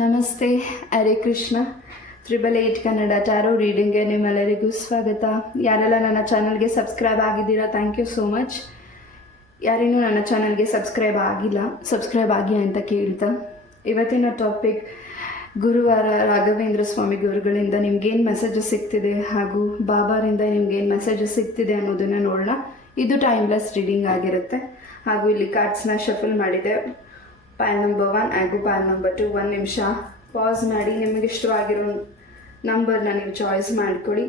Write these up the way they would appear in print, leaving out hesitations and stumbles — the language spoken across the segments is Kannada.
ನಮಸ್ತೆ, ಹರೇ ಕೃಷ್ಣ. 888 ಕನ್ನಡ ಟ್ಯಾರೋ ರೀಡಿಂಗ್ಗೆ ನಿಮ್ಮೆಲ್ಲರಿಗೂ ಸ್ವಾಗತ. ಯಾರೆಲ್ಲ ನನ್ನ ಚಾನಲ್ಗೆ ಸಬ್ಸ್ಕ್ರೈಬ್ ಆಗಿದ್ದೀರಾ, ಥ್ಯಾಂಕ್ ಯು ಸೋ ಮಚ್. ಯಾರೇನೂ ನನ್ನ ಚಾನಲ್ಗೆ ಸಬ್ಸ್ಕ್ರೈಬ್ ಆಗಿಲ್ಲ, ಸಬ್ಸ್ಕ್ರೈಬ್ ಆಗಿ ಅಂತ ಕೇಳ್ತಾ, ಇವತ್ತಿನ ಟಾಪಿಕ್ ಗುರುವಾರ ರಾಘವೇಂದ್ರ ಸ್ವಾಮಿ ಗುರುಗಳಿಂದ ನಿಮ್ಗೇನು ಮೆಸೇಜಸ್ ಸಿಗ್ತಿದೆ ಹಾಗೂ ಬಾಬಾರಿಂದ ನಿಮ್ಗೇನು ಮೆಸೇಜಸ್ ಸಿಗ್ತಿದೆ ಅನ್ನೋದನ್ನು ನೋಡೋಣ. ಇದು ಟೈಮ್ಲೆಸ್ ರೀಡಿಂಗ್ ಆಗಿರುತ್ತೆ. ಹಾಗೂ ಇಲ್ಲಿ ಕಾರ್ಡ್ಸ್ನ ಶಫಲ್ ಮಾಡಿದೆ. ಪೈಲ್ ನಂಬರ್ 1 ಹಾಗೂ ಪೈಲ್ ನಂಬರ್ 2. 1 ನಿಮಿಷ ಪಾಸ್ ಮಾಡಿ ನಿಮಗೆ ಇಷ್ಟವಾಗಿರೋ ನಂಬರ್ನ ನೀವು ಚಾಯ್ಸ್ ಮಾಡ್ಕೊಳ್ಳಿ.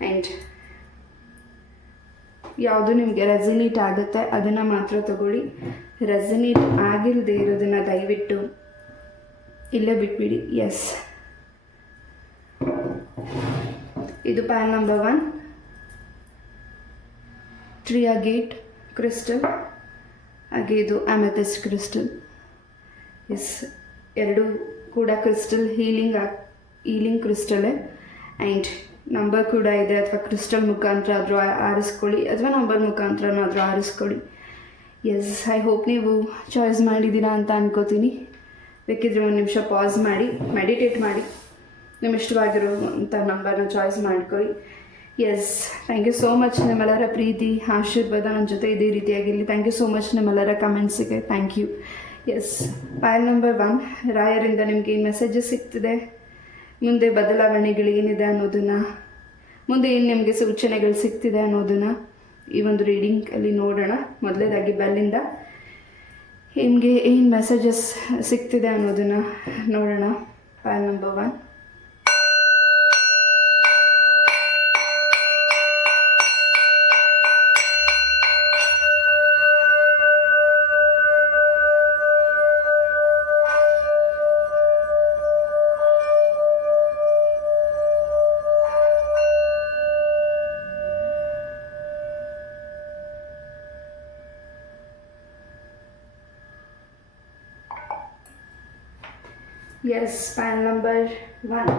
ಆ್ಯಂಡ್ ಯಾವುದು ನಿಮಗೆ ರೆಸನೇಟ್ ಆಗುತ್ತೆ ಅದನ್ನು ಮಾತ್ರ ತಗೊಳ್ಳಿ. ರೆಸನೇಟ್ ಆಗಿಲ್ಲದೆ ಇರೋದನ್ನು ದಯವಿಟ್ಟು ಇಲ್ಲೇ ಬಿಟ್ಬಿಡಿ. ಎಸ್, ಇದು ಪೈಲ್ ನಂಬರ್ 1, ಟ್ರಿಯಾ ಗೇಟ್ ಕ್ರಿಸ್ಟಲ್, ಹಾಗೆ ಇದು ಅಮೆಥಿಸ್ಟ್ ಕ್ರಿಸ್ಟಲ್. ಎಸ್, ಎರಡೂ ಕೂಡ ಕ್ರಿಸ್ಟಲ್ ಹೀಲಿಂಗ್ ಕ್ರಿಸ್ಟಲೇ. ಆ್ಯಂಡ್ ನಂಬರ್ ಕೂಡ ಇದೆ, ಅಥವಾ ಕ್ರಿಸ್ಟಲ್ ಮುಖಾಂತರ ಆದರೂ ಆರಿಸ್ಕೊಳ್ಳಿ ಅಥವಾ ನಂಬರ್ ಮುಖಾಂತರನಾದರೂ ಆರಿಸ್ಕೊಳ್ಳಿ. ಎಸ್, ಐ ಹೋಪ್ ನೀವು ಚಾಯ್ಸ್ ಮಾಡಿದ್ದೀರಾ ಅಂತ ಅನ್ಕೋತೀನಿ. ಬೇಕಿದ್ರೆ 1 ನಿಮಿಷ ಪಾಸ್ ಮಾಡಿ ಮೆಡಿಟೇಟ್ ಮಾಡಿ ನಿಮ್ಗೆ ಇಷ್ಟವಾಗಿರುವಂಥ ನಂಬರ್ನ ಚಾಯ್ಸ್ ಮಾಡ್ಕೊಳ್ಳಿ. Yes, thank you so much. ನಿಮ್ಮೆಲ್ಲರ ಪ್ರೀತಿ ಆಶೀರ್ವಾದ ನನ್ನ ಜೊತೆ ಇದೇ ರೀತಿಯಾಗಿರಲಿ. ಥ್ಯಾಂಕ್ ಯು ಸೋ ಮಚ್ ನಿಮ್ಮೆಲ್ಲರ ಕಮೆಂಟ್ಸಿಗೆ, thank you. Yes, file number 1, ರಾಯರಿಂದ ನಿಮಗೆ ಏನು ಮೆಸೇಜಸ್ ಸಿಗ್ತಿದೆ, ಮುಂದೆ ಬದಲಾವಣೆಗಳೇನಿದೆ ಅನ್ನೋದನ್ನು, ಮುಂದೆ ಏನು ನಿಮಗೆ ಸೂಚನೆಗಳು ಸಿಗ್ತಿದೆ ಅನ್ನೋದನ್ನು ಈ ಒಂದು ರೀಡಿಂಗಲ್ಲಿ ನೋಡೋಣ. ಮೊದಲೇದಾಗಿ ಬೆಲ್ಲಿಂದ ನಿಮಗೆ ಏನು ಮೆಸೇಜಸ್ ಸಿಗ್ತಿದೆ ಅನ್ನೋದನ್ನು ನೋಡೋಣ. File number 1. Yes, file number 1.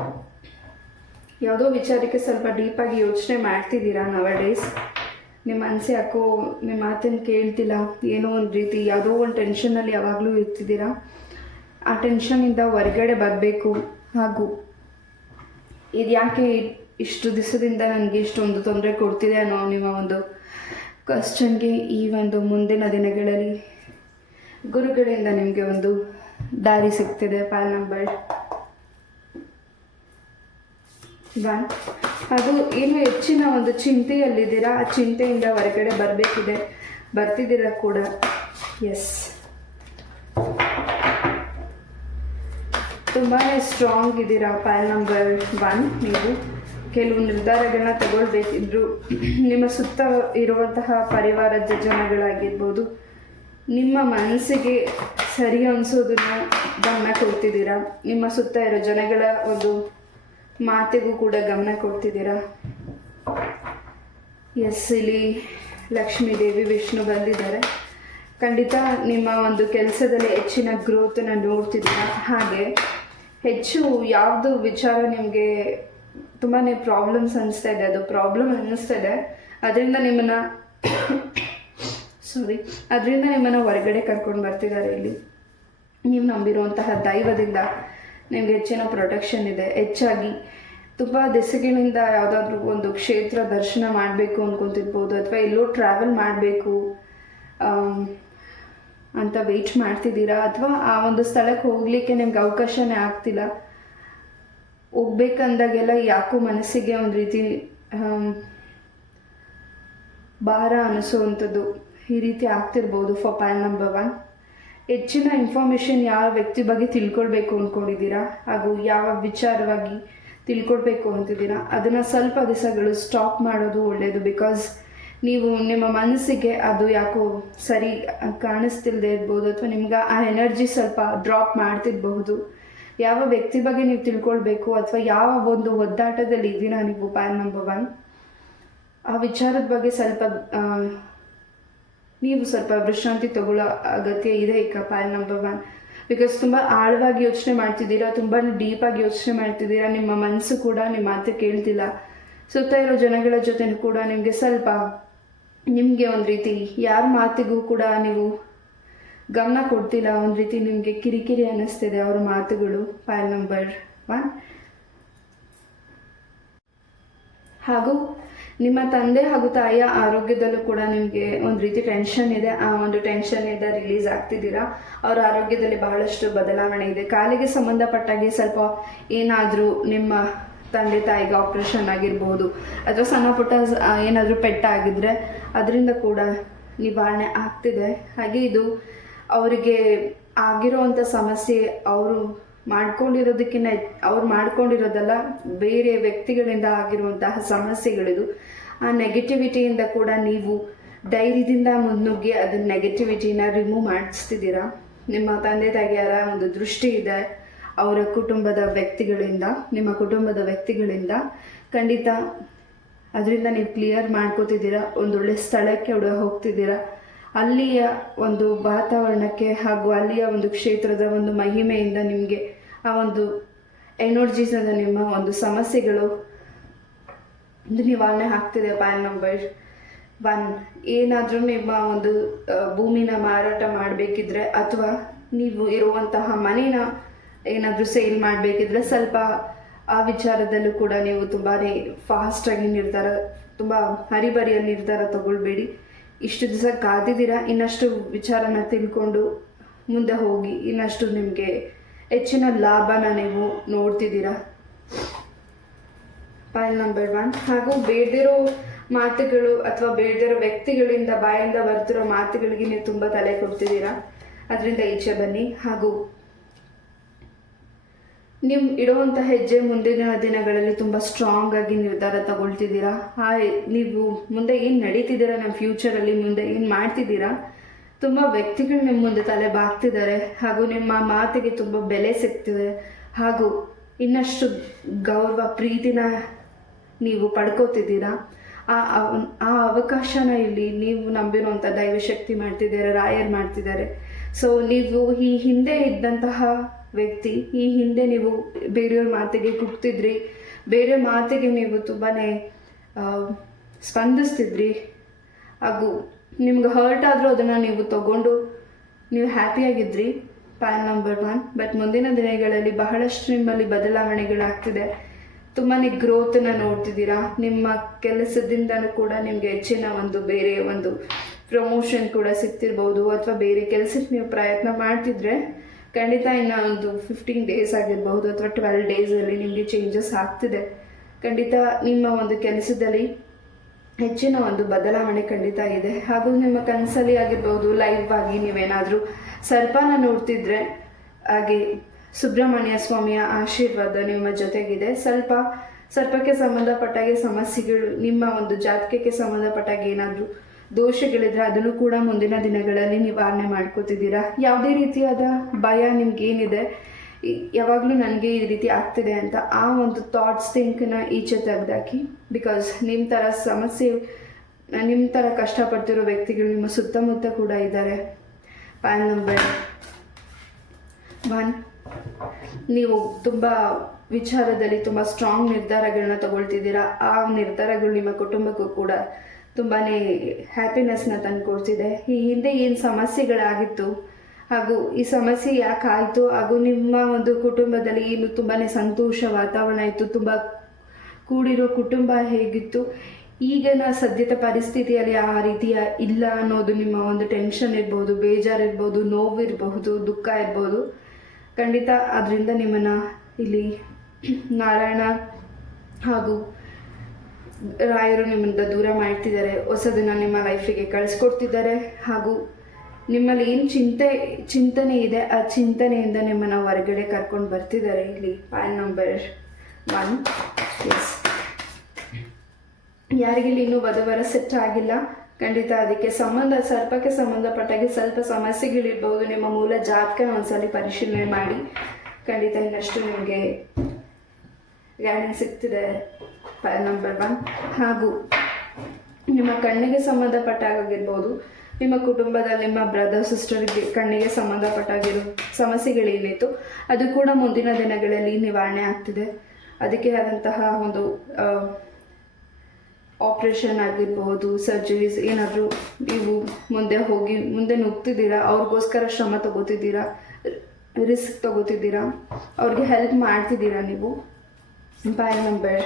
ಯಾವುದೋ ವಿಚಾರಕ್ಕೆ ಸ್ವಲ್ಪ ಡೀಪಾಗಿ ಯೋಚನೆ ಮಾಡ್ತಿದ್ದೀರಾ ನವಡೇಸ್. ನಿಮ್ಮ ಮನಸ್ಸು ಯಾಕೋ ನಿಮ್ಮ ಮಾತನ್ನು ಕೇಳ್ತಿಲ್ಲ, ಏನೋ ಒಂದು ರೀತಿ ಯಾವುದೋ ಒಂದು ಟೆನ್ಷನ್ನಲ್ಲಿ ಯಾವಾಗಲೂ ಇರ್ತಿದ್ದೀರಾ. ಆ ಟೆನ್ಷನಿಂದ ಹೊರಗಡೆ ಬರಬೇಕು. ಹಾಗೂ ಇದು ಯಾಕೆ ಇಷ್ಟು ದಿವಸದಿಂದ ನನಗೆ ಇಷ್ಟೊಂದು ತೊಂದರೆ ಕೊಡ್ತಿದೆ ಅನ್ನೋ ನಿಮ್ಮ ಒಂದು ಕ್ವಶನ್ಗೆ ಈ ಒಂದು ಮುಂದಿನ ದಿನಗಳಲ್ಲಿ ಗುರುಗಳಿಂದ ನಿಮಗೆ ಒಂದು ದಾರಿ ಸಿಗ್ತಿದೆ. ಪೈಲ್ ನಂಬರ್ 1. ಅದು ಏನು ಹೆಚ್ಚಿನ ಒಂದು ಚಿಂತೆಯಲ್ಲಿದ್ದೀರಾ, ಆ ಚಿಂತೆಯಿಂದ ಹೊರಗಡೆ ಬರ್ತಿದ್ದೀರಾ ಕೂಡ. ಎಸ್, ತುಂಬಾ ಸ್ಟ್ರಾಂಗ್ ಇದ್ದೀರಾ. ಪೈಲ್ ನಂಬರ್ 1, ನೀವು ಕೆಲವು ನಿರ್ಧಾರಗಳನ್ನ ತಗೊಳ್ಬೇಕಿದ್ರು. ನಿಮ್ಮ ಸುತ್ತ ಇರುವಂತಹ ಪರಿವಾರದ ಜನಗಳಾಗಿರ್ಬೋದು, ನಿಮ್ಮ ಮನಸ್ಸಿಗೆ ಸರಿ ಅನಿಸೋದನ್ನ ಗಮನ ಕೊಡ್ತಿದ್ದೀರಾ. ನಿಮ್ಮ ಸುತ್ತ ಇರೋ ಜನಗಳ ಒಂದು ಮಾತಿಗೂ ಕೂಡ ಗಮನ ಕೊಡ್ತಿದ್ದೀರಾ. ಎಸ್, ಇಲ್ಲಿ ಲಕ್ಷ್ಮೀ ದೇವಿ ವಿಷ್ಣು ಬಂದಿದ್ದಾರೆ. ಖಂಡಿತ ನಿಮ್ಮ ಒಂದು ಕೆಲಸದಲ್ಲಿ ಹೆಚ್ಚಿನ ಗ್ರೋತನ್ನು ನೋಡ್ತಿದ್ದೀರಾ. ಹಾಗೆ ಹೆಚ್ಚು ಯಾವುದು ವಿಚಾರ ನಿಮಗೆ ತುಂಬಾ ಪ್ರಾಬ್ಲಮ್ಸ್ ಅನ್ನಿಸ್ತಾ ಇದೆ, ಅದು ಪ್ರಾಬ್ಲಮ್ ಅನ್ನಿಸ್ತಾ ಇದೆ, ಅದರಿಂದ ನಿಮ್ಮನ್ನು ಹೊರಗಡೆ ಕರ್ಕೊಂಡು ಬರ್ತಿದ್ದಾರೆ. ಇಲ್ಲಿ ನೀವು ನಂಬಿರುವಂತಹ ದೈವದಿಂದ ನಿಮಗೆ ಹೆಚ್ಚಿನ ಪ್ರೊಟೆಕ್ಷನ್ ಇದೆ. ಹೆಚ್ಚಾಗಿ ತುಂಬ ದಿಸೆಗಳಿಂದ ಯಾವುದಾದ್ರೂ ಒಂದು ಕ್ಷೇತ್ರ ದರ್ಶನ ಮಾಡಬೇಕು ಅಂದ್ಕೊತಿರ್ಬೋದು, ಅಥವಾ ಎಲ್ಲೋ ಟ್ರಾವೆಲ್ ಮಾಡಬೇಕು ಅಂತ ವೆಯ್ಟ್ ಮಾಡ್ತಿದ್ದೀರಾ, ಅಥವಾ ಆ ಒಂದು ಸ್ಥಳಕ್ಕೆ ಹೋಗಲಿಕ್ಕೆ ನಿಮ್ಗೆ ಅವಕಾಶನೇ ಆಗ್ತಿಲ್ಲ. ಹೋಗ್ಬೇಕಂದಾಗೆಲ್ಲ ಯಾಕೋ ಮನಸ್ಸಿಗೆ ಒಂದು ರೀತಿ ಭಾರ ಅನ್ನಿಸೋವಂಥದ್ದು ಈ ರೀತಿ ಆಗ್ತಿರ್ಬೋದು. ಫಾರ್ ಪೈಲ್ ನಂಬರ್ 1, ಹೆಚ್ಚಿನ ಇನ್ಫಾರ್ಮೇಷನ್ ಯಾವ ವ್ಯಕ್ತಿ ಬಗ್ಗೆ ತಿಳ್ಕೊಳ್ಬೇಕು ಅಂದ್ಕೊಂಡಿದ್ದೀರಾ ಹಾಗೂ ಯಾವ ವಿಚಾರವಾಗಿ ತಿಳ್ಕೊಳ್ಬೇಕು ಅಂತಿದ್ದೀರಾ, ಅದನ್ನು ಸ್ವಲ್ಪ ದಿವಸಗಳು ಸ್ಟಾಪ್ ಮಾಡೋದು ಒಳ್ಳೆಯದು. ಬಿಕಾಸ್ ನೀವು ನಿಮ್ಮ ಮನಸ್ಸಿಗೆ ಅದು ಯಾಕೋ ಸರಿ ಕಾಣಿಸ್ತಿಲ್ಲದೆ ಇರ್ಬೋದು, ಅಥವಾ ನಿಮ್ಗೆ ಆ ಎನರ್ಜಿ ಸ್ವಲ್ಪ ಡ್ರಾಪ್ ಮಾಡ್ತಿರಬಹುದು. ಯಾವ ವ್ಯಕ್ತಿ ಬಗ್ಗೆ ನೀವು ತಿಳ್ಕೊಳ್ಬೇಕು ಅಥವಾ ಯಾವ ಒಂದು ಒದ್ದಾಟದಲ್ಲಿ ಇದ್ದೀರಾ ನೀವು ಪೈಲ್ ನಂಬರ್ 1, ಆ ವಿಚಾರದ ಬಗ್ಗೆ ನೀವು ಸ್ವಲ್ಪ ವಿಶ್ರಾಂತಿ ತಗೊಳ್ಳೋ ಅಗತ್ಯ ಇದೆ ಈಗ ಪೈಲ್ ನಂಬರ್ 1. ಬಿಕಾಸ್ ತುಂಬ ಆಳವಾಗಿ ಯೋಚನೆ ಮಾಡ್ತಿದ್ದೀರಾ, ತುಂಬಾ ಡೀಪಾಗಿ ಯೋಚನೆ ಮಾಡ್ತಿದ್ದೀರಾ. ನಿಮ್ಮ ಮನಸ್ಸು ಕೂಡ ನಿಮ್ಮ ಮಾತು ಕೇಳ್ತಿಲ್ಲ. ಸುತ್ತ ಇರೋ ಜನಗಳ ಜೊತೆ ಕೂಡ ನಿಮಗೆ ಒಂದು ರೀತಿ ಯಾರ ಮಾತಿಗೂ ಕೂಡ ನೀವು ಗಮನ ಕೊಡ್ತಿಲ್ಲ, ಒಂದು ರೀತಿ ನಿಮಗೆ ಕಿರಿಕಿರಿ ಅನ್ನಿಸ್ತಿದೆ ಅವ್ರ ಮಾತುಗಳು. File number 1. ಹಾಗೂ ನಿಮ್ಮ ತಂದೆ ಹಾಗೂ ತಾಯಿಯ ಆರೋಗ್ಯದಲ್ಲೂ ಕೂಡ ನಿಮಗೆ ಒಂದು ರೀತಿ ಟೆನ್ಷನ್ ಇದೆ. ಆ ಒಂದು ಟೆನ್ಷನ್ನಿಂದ ರಿಲೀಸ್ ಆಗ್ತಿದ್ದೀರಾ. ಅವರ ಆರೋಗ್ಯದಲ್ಲಿ ಬಹಳಷ್ಟು ಬದಲಾವಣೆ ಇದೆ. ಕಾಲಿಗೆ ಸಂಬಂಧಪಟ್ಟಾಗಿ ಸ್ವಲ್ಪ ಏನಾದರೂ ನಿಮ್ಮ ತಂದೆ ತಾಯಿಗೆ ಆಪ್ರೇಷನ್ ಆಗಿರ್ಬೋದು ಅಥವಾ ಸಣ್ಣ ಪುಟ್ಟ ಏನಾದರೂ ಪೆಟ್ಟಾಗಿದ್ದರೆ ಅದರಿಂದ ಕೂಡ ನಿವಾರಣೆ ಆಗ್ತಿದೆ. ಹಾಗೆ ಇದು ಅವರಿಗೆ ಆಗಿರೋವಂಥ ಸಮಸ್ಯೆ ಅವರು ಮಾಡ್ಕೊಂಡಿರೋದಕ್ಕಿಂತ ಅವ್ರು ಮಾಡ್ಕೊಂಡಿರೋದಲ್ಲ, ಬೇರೆ ವ್ಯಕ್ತಿಗಳಿಂದ ಆಗಿರುವಂತಹ ಸಮಸ್ಯೆಗಳಿದು. ಆ ನೆಗೆಟಿವಿಟಿಯಿಂದ ಕೂಡ ನೀವು ಧೈರ್ಯದಿಂದ ಮುನ್ನುಗ್ಗಿ ಅದನ್ನ ನೆಗೆಟಿವಿಟಿನ ರಿಮೂವ್ ಮಾಡಿಸ್ತಿದ್ದೀರಾ. ನಿಮ್ಮ ತಂದೆ ತಾಯಿಯರ ಒಂದು ದೃಷ್ಟಿ ಇದೆ ಅವರ ಕುಟುಂಬದ ವ್ಯಕ್ತಿಗಳಿಂದ, ನಿಮ್ಮ ಕುಟುಂಬದ ವ್ಯಕ್ತಿಗಳಿಂದ. ಖಂಡಿತ ಅದರಿಂದ ನೀವು ಕ್ಲಿಯರ್ ಮಾಡ್ಕೋತಿದ್ದೀರಾ. ಒಂದೊಳ್ಳೆ ಸ್ಥಳಕ್ಕೆ ಹೋಗ್ತಿದ್ದೀರಾ. ಅಲ್ಲಿಯ ಒಂದು ವಾತಾವರಣಕ್ಕೆ ಹಾಗೂ ಅಲ್ಲಿಯ ಒಂದು ಕ್ಷೇತ್ರದ ಒಂದು ಮಹಿಮೆಯಿಂದ ನಿಮಗೆ ಆ ಒಂದು ಎನರ್ಜೀಸದ ನಿಮ್ಮ ಒಂದು ಸಮಸ್ಯೆಗಳು ನಿವಾರಣೆ ಆಗ್ತಿದೆ. File number 1. ಏನಾದರೂ ನಿಮ್ಮ ಒಂದು ಭೂಮಿನ ಮಾರಾಟ ಮಾಡಬೇಕಿದ್ರೆ ಅಥವಾ ನೀವು ಇರುವಂತಹ ಮನೇನ ಏನಾದರೂ ಸೇಲ್ ಮಾಡಬೇಕಿದ್ರೆ ಸ್ವಲ್ಪ ಆ ವಿಚಾರದಲ್ಲೂ ಕೂಡ ನೀವು ತುಂಬಾ ಫಾಸ್ಟಾಗಿ ತುಂಬ ಹರಿಬರಿಯ ನಿರ್ಧಾರ ತಗೊಳ್ಬೇಡಿ. ಇಷ್ಟು ದಿವಸ ಕಾದಿದ್ದೀರಾ, ಇನ್ನಷ್ಟು ವಿಚಾರನ ತಿಳ್ಕೊಂಡು ಮುಂದೆ ಹೋಗಿ ಇನ್ನಷ್ಟು ನಿಮಗೆ ಹೆಚ್ಚಿನ ಲಾಭನ ನೀವು ನೋಡ್ತಿದ್ದೀರಾ. File number 1. ಹಾಗೂ ಬೇಡದಿರೋ ಮಾತುಗಳು ಅಥವಾ ಬೇಡದಿರೋ ವ್ಯಕ್ತಿಗಳಿಂದ ಬಾಯಿಂದ ಬರ್ತಿರೋ ಮಾತುಗಳಿಗೆ ನೀವು ತುಂಬ ತಲೆ ಕೊಡ್ತಿದ್ದೀರಾ. ಅದರಿಂದ ಈಚೆ ಬನ್ನಿ. ಹಾಗೂ ನೀವು ಇಡುವಂಥ ಹೆಜ್ಜೆ ಮುಂದಿನ ದಿನಗಳಲ್ಲಿ ತುಂಬ ಸ್ಟ್ರಾಂಗ್ ಆಗಿ ನಿರ್ಧಾರ ತಗೊಳ್ತಿದ್ದೀರಾ. ನೀವು ಮುಂದೆ ಏನು ನಡೀತಿದ್ದೀರಾ, ನಮ್ಮ ಫ್ಯೂಚರಲ್ಲಿ ಮುಂದೆ ಏನು ಮಾಡ್ತಿದ್ದೀರಾ, ತುಂಬ ವ್ಯಕ್ತಿಗಳು ನಿಮ್ಮ ಮುಂದೆ ತಲೆ ಬಾಗ್ತಿದ್ದಾರೆ. ಹಾಗೂ ನಿಮ್ಮ ಮಾತಿಗೆ ತುಂಬ ಬೆಲೆ ಸಿಗ್ತಿದೆ. ಹಾಗೂ ಇನ್ನಷ್ಟು ಗೌರವ ಪ್ರೀತಿನ ನೀವು ಪಡ್ಕೋತಿದ್ದೀರಾ. ಆ ಅವಕಾಶನ ಇಲ್ಲಿ ನೀವು ನಂಬಿರುವಂಥ ದೈವಶಕ್ತಿ ಮಾಡ್ತಿದ್ದಾರೆ, ರಾಯರ್ ಮಾಡ್ತಿದ್ದಾರೆ. ಸೊ ನೀವು ಈ ಹಿಂದೆ ಇದ್ದಂತಹ ವ್ಯಕ್ತಿ, ಈ ಹಿಂದೆ ನೀವು ಬೇರೆಯವ್ರ ಮಾತಿಗೆ ಕುಗ್ತಿದ್ರಿ, ಬೇರೆ ಮಾತಿಗೆ ನೀವು ತುಂಬಾ ಸ್ಪಂದಿಸ್ತಿದ್ರಿ. ಹಾಗೂ ನಿಮ್ಗೆ ಹರ್ಟ್ ಆದರೂ ಅದನ್ನು ನೀವು ತಗೊಂಡು ನೀವು ಹ್ಯಾಪಿಯಾಗಿದ್ರಿ. File number 1. ಬಟ್ ಮುಂದಿನ ದಿನಗಳಲ್ಲಿ ಬಹಳಷ್ಟು ನಿಮ್ಮಲ್ಲಿ ಬದಲಾವಣೆಗಳಾಗ್ತಿದೆ. ತುಂಬಾ ಗ್ರೋತನ್ನ ನೋಡ್ತಿದ್ದೀರಾ. ನಿಮ್ಮ ಕೆಲಸದಿಂದನೂ ಕೂಡ ನಿಮಗೆ ಹೆಚ್ಚಿನ ಒಂದು ಬೇರೆ ಒಂದು ಪ್ರಮೋಷನ್ ಕೂಡ ಸಿಗ್ತಿರ್ಬೋದು. ಅಥವಾ ಬೇರೆ ಕೆಲಸಕ್ಕೆ ನೀವು ಪ್ರಯತ್ನ ಮಾಡ್ತಿದ್ರೆ ಖಂಡಿತ ಇನ್ನು ಒಂದು 15 ಡೇಸ್ ಆಗಿರ್ಬೋದು ಅಥವಾ 12 ಡೇಸಲ್ಲಿ ನಿಮಗೆ ಚೇಂಜಸ್ ಆಗ್ತಿದೆ. ಖಂಡಿತ ನಿಮ್ಮ ಒಂದು ಕೆಲಸದಲ್ಲಿ ಹೆಚ್ಚಿನ ಒಂದು ಬದಲಾವಣೆ ಖಂಡಿತ ಇದೆ. ಹಾಗೂ ನಿಮ್ಮ ಕನಸಲ್ಲಿ ಆಗಿರ್ಬೋದು, ಲೈವ್ ಆಗಿ ನೀವೇನಾದರೂ ಸರ್ಪನ ನೋಡ್ತಿದ್ರೆ, ಹಾಗೆ ಸುಬ್ರಹ್ಮಣ್ಯ ಸ್ವಾಮಿಯ ಆಶೀರ್ವಾದ ನಿಮ್ಮ ಜೊತೆಗಿದೆ. ಸರ್ಪಕ್ಕೆ ಸಂಬಂಧಪಟ್ಟಾಗೆ ಸಮಸ್ಯೆಗಳು, ನಿಮ್ಮ ಒಂದು ಜಾತಕಕ್ಕೆ ಸಂಬಂಧಪಟ್ಟಾಗೆ ಏನಾದರೂ ದೋಷಗಳಿದ್ರೆ ಅದನ್ನು ಕೂಡ ಮುಂದಿನ ದಿನಗಳಲ್ಲಿ ನಿವಾರಣೆ ಮಾಡ್ಕೋತಿದ್ದೀರಾ. ಯಾವುದೇ ರೀತಿಯಾದ ಭಯ ನಿಮ್ಗೇನಿದೆ, ಯಾವಾಗಲೂ ನನಗೆ ಈ ರೀತಿ ಆಗ್ತಿದೆ ಅಂತ ಆ ಒಂದು ಥಾಟ್ಸ್ ಥಿಂಕ್ನ ಈಚೆ ತೆಗೆದಾಕಿ. ಬಿಕಾಸ್ ನಿಮ್ಮ ಥರ ಕಷ್ಟಪಡ್ತಿರೋ ವ್ಯಕ್ತಿಗಳು ನಿಮ್ಮ ಸುತ್ತಮುತ್ತ ಕೂಡ ಇದ್ದಾರೆ. File number 1. ನೀವು ತುಂಬ ವಿಚಾರದಲ್ಲಿ ತುಂಬ ಸ್ಟ್ರಾಂಗ್ ನಿರ್ಧಾರಗಳನ್ನ ತಗೊಳ್ತಿದ್ದೀರಾ. ಆ ನಿರ್ಧಾರಗಳು ನಿಮ್ಮ ಕುಟುಂಬಕ್ಕೂ ಕೂಡ ತುಂಬಾ ಹ್ಯಾಪಿನೆಸ್ನ ತಂದುಕೊಡ್ತಿದೆ. ಈ ಹಿಂದೆ ಏನು ಸಮಸ್ಯೆಗಳಾಗಿತ್ತು ಹಾಗೂ ಈ ಸಮಸ್ಯೆ ಯಾಕಾಯಿತು, ಹಾಗೂ ನಿಮ್ಮ ಒಂದು ಕುಟುಂಬದಲ್ಲಿ ಏನು ತುಂಬಾ ಸಂತೋಷ ವಾತಾವರಣ ಇತ್ತು, ತುಂಬ ಕೂಡಿರೋ ಕುಟುಂಬ ಹೇಗಿತ್ತು, ಈಗಿನ ಸದ್ಯದ ಪರಿಸ್ಥಿತಿಯಲ್ಲಿ ಆ ರೀತಿಯ ಇಲ್ಲ ಅನ್ನೋದು ನಿಮ್ಮ ಒಂದು ಟೆನ್ಷನ್ ಇರ್ಬೋದು, ಬೇಜಾರಿರ್ಬೋದು, ನೋವಿರಬಹುದು, ದುಃಖ ಇರ್ಬೋದು. ಖಂಡಿತ ಅದರಿಂದ ನಿಮ್ಮನ್ನು ಇಲ್ಲಿ ನಾರಾಯಣ ಹಾಗೂ ರಾಯರು ನಿಮ್ಮಿಂದ ದೂರ ಮಾಡ್ತಿದ್ದಾರೆ. ಹೊಸದನ್ನು ನಿಮ್ಮ ಲೈಫಿಗೆ ಕಳಿಸ್ಕೊಡ್ತಿದ್ದಾರೆ. ಹಾಗೂ ನಿಮ್ಮಲ್ಲಿ ಏನು ಚಿಂತನೆ ಇದೆ ಆ ಚಿಂತನೆಯಿಂದ ನಿಮ್ಮನ್ನು ಹೊರಗಡೆ ಕರ್ಕೊಂಡು ಬರ್ತಿದ್ದಾರೆ. ಇಲ್ಲಿ ಫೈಲ್ ನಂಬರ್ 1. ಎಸ್, ಯಾರಿಗಿಲ್ಲಿ ಇನ್ನೂ ವಧುವರ ಸೆಟ್ ಆಗಿಲ್ಲ, ಖಂಡಿತ ಅದಕ್ಕೆ ಸರ್ಪಕ್ಕೆ ಸಂಬಂಧಪಟ್ಟಾಗೆ ಸ್ವಲ್ಪ ಸಮಸ್ಯೆಗಳಿರ್ಬೋದು. ನಿಮ್ಮ ಮೂಲ ಜಾತಕನ ಒಂದ್ಸಲಿ ಪರಿಶೀಲನೆ ಮಾಡಿ. ಖಂಡಿತ ಇನ್ನಷ್ಟು ನಿಮಗೆ ಗೈಡೆನ್ಸ್ ಸಿಗ್ತಿದೆ. File number 1. ಹಾಗೂ ನಿಮ್ಮ ಕಣ್ಣಿಗೆ ಸಂಬಂಧಪಟ್ಟಾಗಿರ್ಬೋದು, ನಿಮ್ಮ ಕುಟುಂಬದ ನಿಮ್ಮ ಬ್ರದರ್ ಸಿಸ್ಟರ್ಗೆ ಕಣ್ಣಿಗೆ ಸಂಬಂಧಪಟ್ಟಾಗಿರೋ ಸಮಸ್ಯೆಗಳೇನಿತ್ತು ಅದು ಕೂಡ ಮುಂದಿನ ದಿನಗಳಲ್ಲಿ ನಿವಾರಣೆ ಆಗ್ತಿದೆ. ಅದಕ್ಕೆ ಆದಂತಹ ಒಂದು ಆಪ್ರೇಷನ್ ಆಗಿರಬಹುದು, ಸರ್ಜರೀಸ್ ಏನಾದರೂ ನೀವು ಮುಂದೆ ನುಗ್ತಿದ್ದೀರಾ, ಅವ್ರಿಗೋಸ್ಕರ ಶ್ರಮ ತಗೋತಿದ್ದೀರಾ, ರಿಸ್ಕ್ ತಗೋತಿದ್ದೀರಾ, ಅವ್ರಿಗೆ ಹೆಲ್ಪ್ ಮಾಡ್ತಿದ್ದೀರಾ ನೀವು. Pile number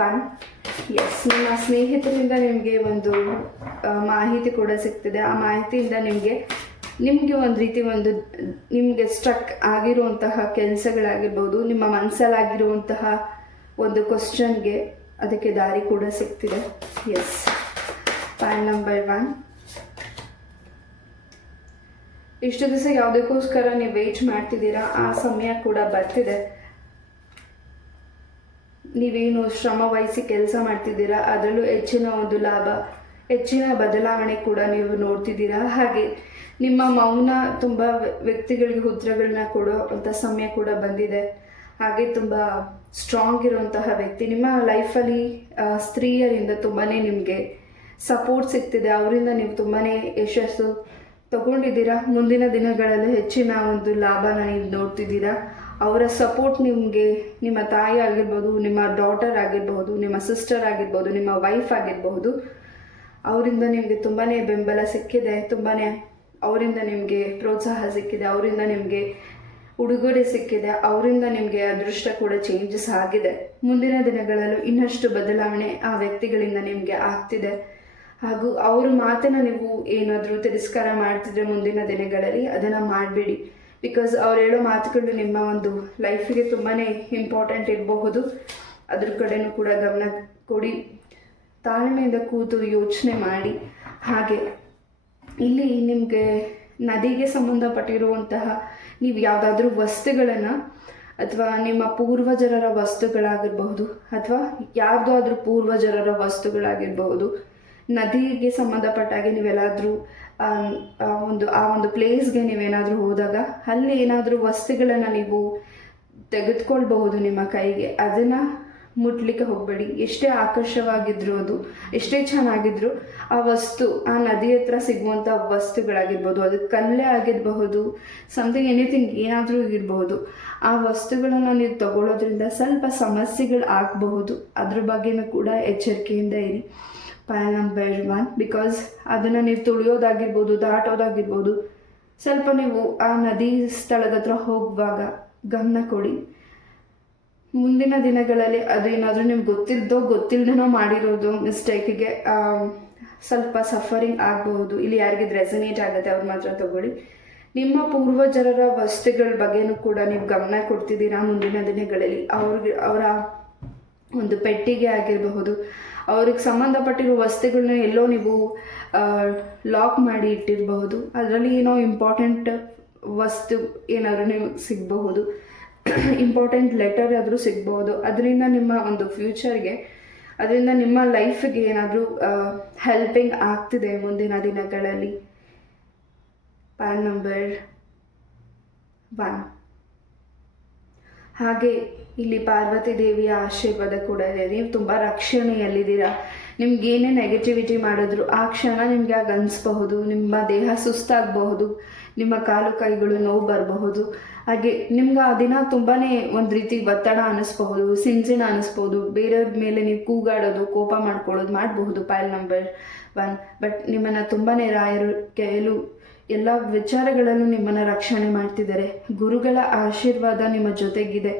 1. ಎಸ್, ನಿಮ್ಮ ಸ್ನೇಹಿತರಿಂದ ನಿಮಗೆ ಒಂದು ಮಾಹಿತಿ ಕೂಡ ಸಿಗ್ತಿದೆ. ಆ ಮಾಹಿತಿಯಿಂದ ನಿಮಗೆ ಒಂದು ರೀತಿ ನಿಮಗೆ ಸ್ಟ್ರಕ್ ಆಗಿರುವಂತಹ ಕೆಲಸಗಳಾಗಿರ್ಬೋದು, ನಿಮ್ಮ ಮನಸ್ಸಲ್ಲಾಗಿರುವಂತಹ ಒಂದು ಕ್ವಶನ್ಗೆ ಅದಕ್ಕೆ ದಾರಿ ಕೂಡ ಸಿಗ್ತಿದೆ. S, pile number 1. ಇಷ್ಟು ದಿವಸ ಯಾವುದಕ್ಕೋಸ್ಕರ ನೀವು ವೇಟ್ ಮಾಡ್ತಿದ್ದೀರಾ, ಆ ಸಮಯ ಕೂಡ ಬರ್ತಿದೆ. ನೀವೇನು ಶ್ರಮ ವಹಿಸಿ ಕೆಲಸ ಮಾಡ್ತಿದ್ದೀರಾ, ಅದರಲ್ಲೂ ಹೆಚ್ಚಿನ ಒಂದು ಲಾಭ, ಹೆಚ್ಚಿನ ಬದಲಾವಣೆ ಕೂಡ ನೀವು ನೋಡ್ತಿದ್ದೀರಾ. ಹಾಗೆ ನಿಮ್ಮ ಮೌನ ತುಂಬ ವ್ಯಕ್ತಿಗಳಿಗೆ ಉತ್ತರಗಳನ್ನ ಕೊಡೋ ಅಂಥ ಸಮಯ ಕೂಡ ಬಂದಿದೆ. ಹಾಗೆ ತುಂಬ ಸ್ಟ್ರಾಂಗ್ ಇರುವಂತಹ ವ್ಯಕ್ತಿ ನಿಮ್ಮ ಲೈಫಲ್ಲಿ ಸ್ತ್ರೀಯರಿಂದ ತುಂಬಾ ನಿಮಗೆ ಸಪೋರ್ಟ್ ಸಿಗ್ತಿದೆ. ಅವರಿಂದ ನೀವು ತುಂಬಾ ಯಶಸ್ಸು ತಗೊಂಡಿದ್ದೀರಾ. ಮುಂದಿನ ದಿನಗಳಲ್ಲಿ ಹೆಚ್ಚಿನ ಒಂದು ಲಾಭನ ನೀವು ನೋಡ್ತಿದ್ದೀರಾ. ಅವರ ಸಪೋರ್ಟ್ ನಿಮಗೆ ನಿಮ್ಮ ತಾಯಿ ಆಗಿರ್ಬೋದು, ನಿಮ್ಮ ಡಾಟರ್ ಆಗಿರ್ಬೋದು, ನಿಮ್ಮ ಸಿಸ್ಟರ್ ಆಗಿರ್ಬೋದು, ನಿಮ್ಮ ವೈಫ್ ಆಗಿರ್ಬೋದು, ಅವರಿಂದ ನಿಮಗೆ ತುಂಬಾ ಬೆಂಬಲ ಸಿಕ್ಕಿದೆ. ತುಂಬಾ ಅವರಿಂದ ನಿಮಗೆ ಪ್ರೋತ್ಸಾಹ ಸಿಕ್ಕಿದೆ, ಅವರಿಂದ ನಿಮಗೆ ಉಡುಗೊರೆ ಸಿಕ್ಕಿದೆ, ಅವರಿಂದ ನಿಮಗೆ ಅದೃಷ್ಟ ಕೂಡ ಚೇಂಜಸ್ ಆಗಿದೆ. ಮುಂದಿನ ದಿನಗಳಲ್ಲೂ ಇನ್ನಷ್ಟು ಬದಲಾವಣೆ ಆ ವ್ಯಕ್ತಿಗಳಿಂದ ನಿಮಗೆ ಆಗ್ತಿದೆ. ಹಾಗೂ ಅವ್ರ ಮಾತನ್ನು ನೀವು ಏನಾದರೂ ತಿರಸ್ಕಾರ ಮಾಡ್ತಿದ್ರೆ ಮುಂದಿನ ದಿನಗಳಲ್ಲಿ ಅದನ್ನು ಮಾಡಬೇಡಿ. ಬಿಕಾಸ್ ಅವ್ರು ಹೇಳೋ ಮಾತುಗಳು ನಿಮ್ಮ ಒಂದು ಲೈಫಿಗೆ ತುಂಬಾ ಇಂಪಾರ್ಟೆಂಟ್ ಇರಬಹುದು. ಅದ್ರ ಕಡೆನೂ ಕೂಡ ಗಮನ ಕೊಡಿ. ತಾಳ್ಮೆಯಿಂದ ಕೂತು ಯೋಚನೆ ಮಾಡಿ. ಹಾಗೆ ಇಲ್ಲಿ ನಿಮಗೆ ನದಿಗೆ ಸಂಬಂಧಪಟ್ಟಿರುವಂತಹ ನೀವು ಯಾವುದಾದ್ರೂ ವಸ್ತುಗಳನ್ನು ಅಥವಾ ನಿಮ್ಮ ಪೂರ್ವಜರರ ವಸ್ತುಗಳಾಗಿರಬಹುದು ಅಥವಾ ಯಾವುದಾದ್ರೂ ಪೂರ್ವಜರರ ವಸ್ತುಗಳಾಗಿರಬಹುದು, ನದಿಗೆ ಸಂಬಂಧಪಟ್ಟಾಗೆ ನೀವೆಲ್ಲಾದರೂ ಆ ಒಂದು ಪ್ಲೇಸ್ಗೆ ನೀವೇನಾದರೂ ಹೋದಾಗ ಅಲ್ಲಿ ಏನಾದರೂ ವಸ್ತುಗಳನ್ನು ನೀವು ತೆಗೆದುಕೊಳ್ಬಹುದು ನಿಮ್ಮ ಕೈಗೆ. ಅದನ್ನು ಮುಟ್ಲಿಕ್ಕೆ ಹೋಗಬೇಡಿ. ಎಷ್ಟೇ ಆಕರ್ಷವಾಗಿದ್ರು, ಅದು ಎಷ್ಟೇ ಚೆನ್ನಾಗಿದ್ರು, ಆ ವಸ್ತು ಆ ನದಿ ಹತ್ರ ಸಿಗುವಂಥ ವಸ್ತುಗಳಾಗಿರ್ಬೋದು, ಅದು ಕಲ್ಲೇ ಆಗಿರಬಹುದು, ಸಮಥಿಂಗ್ ಎನಿಥಿಂಗ್ ಏನಾದರೂ ಇರಬಹುದು, ಆ ವಸ್ತುಗಳನ್ನು ನೀವು ತಗೊಳ್ಳೋದ್ರಿಂದ ಸ್ವಲ್ಪ ಸಮಸ್ಯೆಗಳು ಆಗಬಹುದು. ಅದ್ರ ಬಗ್ಗೆನೂ ಕೂಡ ಎಚ್ಚರಿಕೆಯಿಂದ ಇರಿ. Pile number 1. ಬಿಕಾಸ್ ಅದನ್ನು ನೀವು ತುಳಿಯೋದಾಗಿರ್ಬೋದು, ದಾಟೋದಾಗಿರ್ಬೋದು, ಸ್ವಲ್ಪ ನೀವು ಆ ನದಿ ಸ್ಥಳದ ಹತ್ರ ಹೋಗುವಾಗ ಗಮನ ಕೊಡಿ. ಮುಂದಿನ ದಿನಗಳಲ್ಲಿ ಅದೇನಾದರೂ ನಿಮ್ಗೆ ಗೊತ್ತಿಲ್ಲದೇನೋ ಮಾಡಿರೋದು ಮಿಸ್ಟೇಕಿಗೆ ಸ್ವಲ್ಪ ಸಫರಿಂಗ್ ಆಗಬಹುದು. ಇಲ್ಲಿ ಯಾರಿಗಿದು ರೆಸನೇಟ್ ಆಗುತ್ತೆ ಅವ್ರು ಮಾತ್ರ ತಗೊಳ್ಳಿ. ನಿಮ್ಮ ಪೂರ್ವಜರರ ವಸ್ತುಗಳ ಬಗ್ಗೆನೂ ಕೂಡ ನೀವು ಗಮನ ಕೊಡ್ತಿದ್ದೀರಾ. ಮುಂದಿನ ದಿನಗಳಲ್ಲಿ ಅವರ ಒಂದು ಪೆಟ್ಟಿಗೆ ಆಗಿರಬಹುದು, ಅವ್ರಿಗೆ ಸಂಬಂಧಪಟ್ಟಿರೋ ವಸ್ತುಗಳನ್ನ ಎಲ್ಲೋ ನೀವು ಲಾಕ್ ಮಾಡಿ ಇಟ್ಟಿರಬಹುದು. ಅದರಲ್ಲಿ ಏನೋ ಇಂಪಾರ್ಟೆಂಟ್ ವಸ್ತು ಏನಾದರೂ ನಿಮಗೆ ಸಿಗಬಹುದು, ಇಂಪಾರ್ಟೆಂಟ್ ಲೆಟರ್ ಆದರೂ ಸಿಗ್ಬೋದು. ಅದರಿಂದ ನಿಮ್ಮ ಒಂದು ಫ್ಯೂಚರ್ಗೆ, ಅದರಿಂದ ನಿಮ್ಮ ಲೈಫಿಗೆ ಏನಾದರೂ ಹೆಲ್ಪಿಂಗ್ ಆಗ್ತಿದೆ ಮುಂದಿನ ದಿನಗಳಲ್ಲಿ. Pile number 1. ಹಾಗೆ ಇಲ್ಲಿ ಪಾರ್ವತಿ ದೇವಿಯ ಆಶೀರ್ವಾದ ಕೂಡ ಇದೆ. ನೀವು ತುಂಬ ರಕ್ಷಣೆಯಲ್ಲಿದ್ದೀರಾ. ನಿಮ್ಗೆ ಏನೇ ನೆಗೆಟಿವಿಟಿ ಮಾಡಿದ್ರು ಆ ಕ್ಷಣ ನಿಮಗೆ ಆಗ ಅನಿಸ್ಬಹುದು. ನಿಮ್ಮ ದೇಹ ಸುಸ್ತಾಗಬಹುದು, ನಿಮ್ಮ ಕಾಲು ಕೈಗಳು ನೋವು ಬರಬಹುದು. ಹಾಗೆ ನಿಮ್ಗೆ ಆ ದಿನ ತುಂಬಾ ಒಂದು ರೀತಿ ಒತ್ತಡ ಅನ್ನಿಸ್ಬಹುದು, ಸಿಂಜಿನ ಅನ್ನಿಸ್ಬೋದು. ಬೇರೆಯವ್ರ ಮೇಲೆ ನೀವು ಕೂಗಾಡೋದು, ಕೋಪ ಮಾಡ್ಕೊಳ್ಳೋದು ಮಾಡಬಹುದು. Pile number 1. ಬಟ್ ನಿಮ್ಮನ್ನು ತುಂಬಾ ರಾಯರು ಎಲ್ಲ ವಿಚಾರಗಳಲ್ಲೂ ನಿಮ್ಮನ್ನು ರಕ್ಷಣೆ ಮಾಡ್ತಿದ್ದಾರೆ. ಗುರುಗಳ ಆಶೀರ್ವಾದ ನಿಮ್ಮ ಜೊತೆಗಿದೆ.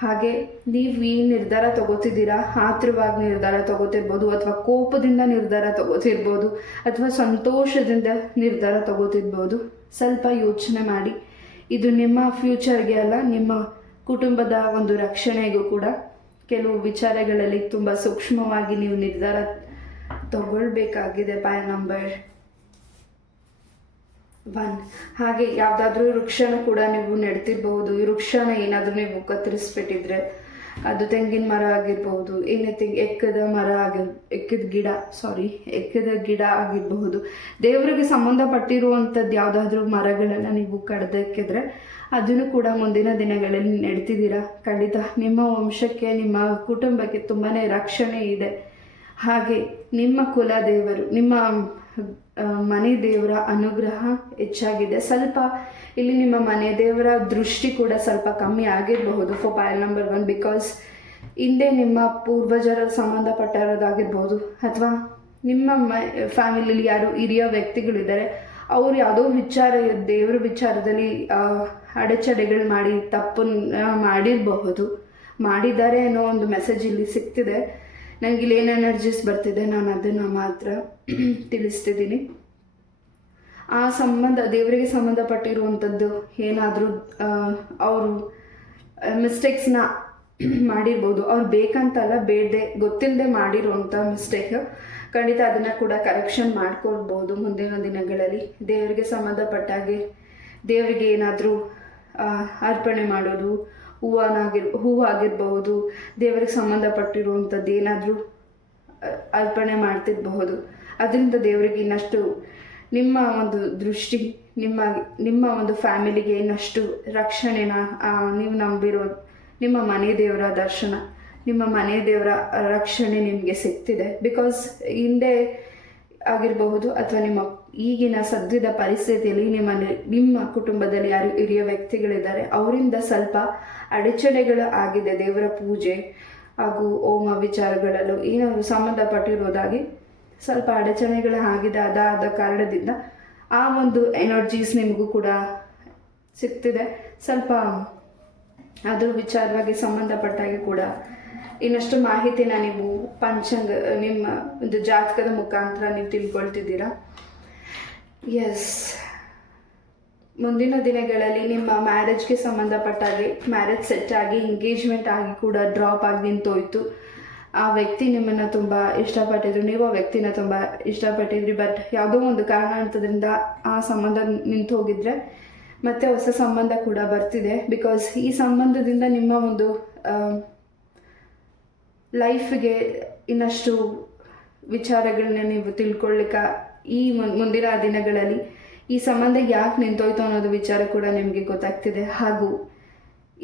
ಹಾಗೆ ನೀವು ಈ ನಿರ್ಧಾರ ತಗೋತಿದ್ದೀರಾ, ಆತುರವಾಗಿ ನಿರ್ಧಾರ ತಗೋತಿರ್ಬೋದು, ಅಥವಾ ಕೋಪದಿಂದ ನಿರ್ಧಾರ ತಗೋತಿರ್ಬೋದು, ಅಥವಾ ಸಂತೋಷದಿಂದ ನಿರ್ಧಾರ ತಗೋತಿರ್ಬೋದು. ಸ್ವಲ್ಪ ಯೋಚನೆ ಮಾಡಿ. ಇದು ನಿಮ್ಮ ಫ್ಯೂಚರ್ಗೆ ಅಲ್ಲ, ನಿಮ್ಮ ಕುಟುಂಬದ ಒಂದು ರಕ್ಷಣೆಗೂ ಕೂಡ ಕೆಲವು ವಿಚಾರಗಳಲ್ಲಿ ತುಂಬ ಸೂಕ್ಷ್ಮವಾಗಿ ನೀವು ನಿರ್ಧಾರ ತಗೊಳ್ಬೇಕಾಗಿದೆ. Pile number 1. ಹಾಗೆ ಯಾವುದಾದ್ರೂ ವೃಕ್ಷನ ಕೂಡ ನೀವು ನೆಡ್ತಿರ್ಬಹುದು. ಈ ವೃಕ್ಷನ ಏನಾದರೂ ನೀವು ಕತ್ತರಿಸ್ಬಿಟ್ಟಿದ್ರೆ, ಅದು ತೆಂಗಿನ ಮರ ಆಗಿರ್ಬಹುದು, ಎನಿಥಿಂಗ್ ಎಕ್ಕದ ಗಿಡ ಆಗಿರಬಹುದು. ದೇವರಿಗೆ ಸಂಬಂಧಪಟ್ಟಿರುವಂಥದ್ದು ಯಾವುದಾದ್ರೂ ಮರಗಳನ್ನು ನೀವು ಕಡ್ದಕ್ಕಿದ್ರೆ ಅದನ್ನು ಕೂಡ ಮುಂದಿನ ದಿನಗಳಲ್ಲಿ ನೆಡ್ತಿದ್ದೀರಾ. ಖಂಡಿತ ನಿಮ್ಮ ವಂಶಕ್ಕೆ, ನಿಮ್ಮ ಕುಟುಂಬಕ್ಕೆ ತುಂಬಾ ರಕ್ಷಣೆ ಇದೆ. ಹಾಗೆ ನಿಮ್ಮ ಕುಲ ದೇವರು, ನಿಮ್ಮ ಮನೆ ದೇವರ ಅನುಗ್ರಹ ಹೆಚ್ಚಾಗಿದೆ. ಸ್ವಲ್ಪ ಇಲ್ಲಿ ನಿಮ್ಮ ಮನೆ ದೇವರ ದೃಷ್ಟಿ ಕೂಡ ಸ್ವಲ್ಪ ಕಮ್ಮಿ ಆಗಿರಬಹುದು ಫಾರ್ ಪಾಯಲ್ ನಂಬರ್ 1. ಬಿಕಾಸ್ ಹಿಂದೆ ನಿಮ್ಮ ಪೂರ್ವಜರ ಸಂಬಂಧಪಟ್ಟಿರೋದಾಗಿರ್ಬೋದು, ಅಥವಾ ನಿಮ್ಮ ಫ್ಯಾಮಿಲಿಯಲ್ಲಿ ಯಾರು ಹಿರಿಯ ವ್ಯಕ್ತಿಗಳಿದ್ದಾರೆ, ಅವರು ಯಾವುದೋ ದೇವರ ವಿಚಾರದಲ್ಲಿ ಅಡೆಚಣೆಗಳು ಮಾಡಿ ತಪ್ಪನ್ನು ಮಾಡಿದ್ದಾರೆ ಅನ್ನೋ ಒಂದು ಮೆಸೇಜ್ ಇಲ್ಲಿ ಸಿಗ್ತಿದೆ. ನನಗೆ ಇಲ್ಲಿ ಏನು ಎನರ್ಜೀಸ್ ಬರ್ತಿದೆ ನಾನು ಅದನ್ನು ಮಾತ್ರ ತಿಳಿಸ್ತಿದ್ದೀನಿ. ಆ ದೇವರಿಗೆ ಸಂಬಂಧಪಟ್ಟಿರುವಂಥದ್ದು ಏನಾದರೂ ಅವರು ಮಿಸ್ಟೇಕ್ಸ್ನ ಮಾಡಿರ್ಬೋದು. ಅವ್ರು ಬೇಕಂತಲ್ಲ, ಬೇಡದೆ ಗೊತ್ತಿಲ್ಲದೆ ಮಾಡಿರುವಂಥ ಮಿಸ್ಟೇಕ್. ಖಂಡಿತ ಅದನ್ನು ಕೂಡ ಕರೆಕ್ಷನ್ ಮಾಡ್ಕೊಳ್ಬೋದು ಮುಂದಿನ ದಿನಗಳಲ್ಲಿ. ದೇವರಿಗೆ ಸಂಬಂಧಪಟ್ಟಾಗೆ ದೇವರಿಗೆ ಏನಾದರೂ ಅರ್ಪಣೆ ಮಾಡೋದು, ಹೂವಾಗಿರ್ಬಹುದು, ದೇವರಿಗೆ ಸಂಬಂಧಪಟ್ಟಿರುವಂಥದ್ದು ಏನಾದರೂ ಅರ್ಪಣೆ ಮಾಡ್ತಿರಬಹುದು. ಅದರಿಂದ ದೇವರಿಗೆ ಇನ್ನಷ್ಟು ನಿಮ್ಮ ಒಂದು ದೃಷ್ಟಿ, ನಿಮ್ಮ ಒಂದು ಫ್ಯಾಮಿಲಿಗೆ ಇನ್ನಷ್ಟು ರಕ್ಷಣೆನ, ನೀವು ನಂಬಿರೋ ನಿಮ್ಮ ಮನೆ ದೇವರ ದರ್ಶನ, ನಿಮ್ಮ ಮನೆ ದೇವರ ರಕ್ಷಣೆ ನಿಮಗೆ ಸಿಗ್ತಿದೆ. ಬಿಕಾಸ್ ಹಿಂದೆ ಆಗಿರಬಹುದು ಅಥವಾ ನಿಮ್ಮ ಈಗಿನ ಸದ್ಯದ ಪರಿಸ್ಥಿತಿಯಲ್ಲಿ ನಿಮ್ಮ ಕುಟುಂಬದಲ್ಲಿ ಯಾರು ಹಿರಿಯ ವ್ಯಕ್ತಿಗಳಿದ್ದಾರೆ, ಅವರಿಂದ ಸ್ವಲ್ಪ ಅಡಚಣೆಗಳು ಆಗಿದೆ. ದೇವರ ಪೂಜೆ ಹಾಗೂ ಹೋಮ ವಿಚಾರಗಳಲ್ಲೂ ಏನಾದರೂ ಸಂಬಂಧಪಟ್ಟಿರೋದಾಗಿ ಸ್ವಲ್ಪ ಅಡಚಣೆಗಳು ಆಗಿದೆ. ಅದಾದ ಕಾರಣದಿಂದ ಆ ಒಂದು ಎನರ್ಜೀಸ್ ನಿಮಗೂ ಕೂಡ ಸಿಗ್ತಿದೆ. ಸ್ವಲ್ಪ ಅದ್ರ ವಿಚಾರವಾಗಿ ಸಂಬಂಧಪಟ್ಟಾಗೆ ಕೂಡ ಇನ್ನಷ್ಟು ಮಾಹಿತಿನ ನೀವು ನಿಮ್ಮ ಒಂದು ಜಾತಕದ ಮುಖಾಂತರ ನೀವು ತಿಳ್ಕೊಳ್ತಿದ್ದೀರಾ. ಎಸ್, ಮುಂದಿನ ದಿನಗಳಲ್ಲಿ ನಿಮ್ಮ ಮ್ಯಾರೇಜ್ಗೆ ಸಂಬಂಧಪಟ್ಟಾಗೆ ಮ್ಯಾರೇಜ್ ಸೆಟ್ ಆಗಿ ಎಂಗೇಜ್ಮೆಂಟ್ ಆಗಿ ಕೂಡ ಡ್ರಾಪ್ ಆಗಿ ನಿಂತೋಯ್ತು. ಆ ವ್ಯಕ್ತಿ ನಿಮ್ಮನ್ನು ತುಂಬ ಇಷ್ಟಪಟ್ಟಿದ್ರು, ನೀವು ಆ ವ್ಯಕ್ತಿನ ತುಂಬ ಇಷ್ಟಪಟ್ಟಿದ್ರಿ. ಬಟ್ ಯಾವುದೋ ಒಂದು ಕಾರಣಾಂತರದಿಂದ ಆ ಸಂಬಂಧ ನಿಂತು ಹೋಗಿದ್ರೆ ಮತ್ತೆ ಹೊಸ ಸಂಬಂಧ ಕೂಡ ಬರ್ತಿದೆ. ಬಿಕಾಸ್ ಈ ಸಂಬಂಧದಿಂದ ನಿಮ್ಮ ಒಂದು ಲೈಫ್ಗೆ ಇನ್ನಷ್ಟು ವಿಚಾರಗಳನ್ನ ನೀವು ತಿಳ್ಕೊಳ್ಳಿಕ್ಕೆ ಈ ಮುಂದಿನ ದಿನಗಳಲ್ಲಿ ಈ ಸಂಬಂಧ ಯಾಕೆ ನಿಂತೋಯ್ತು ಅನ್ನೋದು ವಿಚಾರ ಕೂಡ ನಿಮಗೆ ಗೊತ್ತಾಗ್ತಿದೆ. ಹಾಗೂ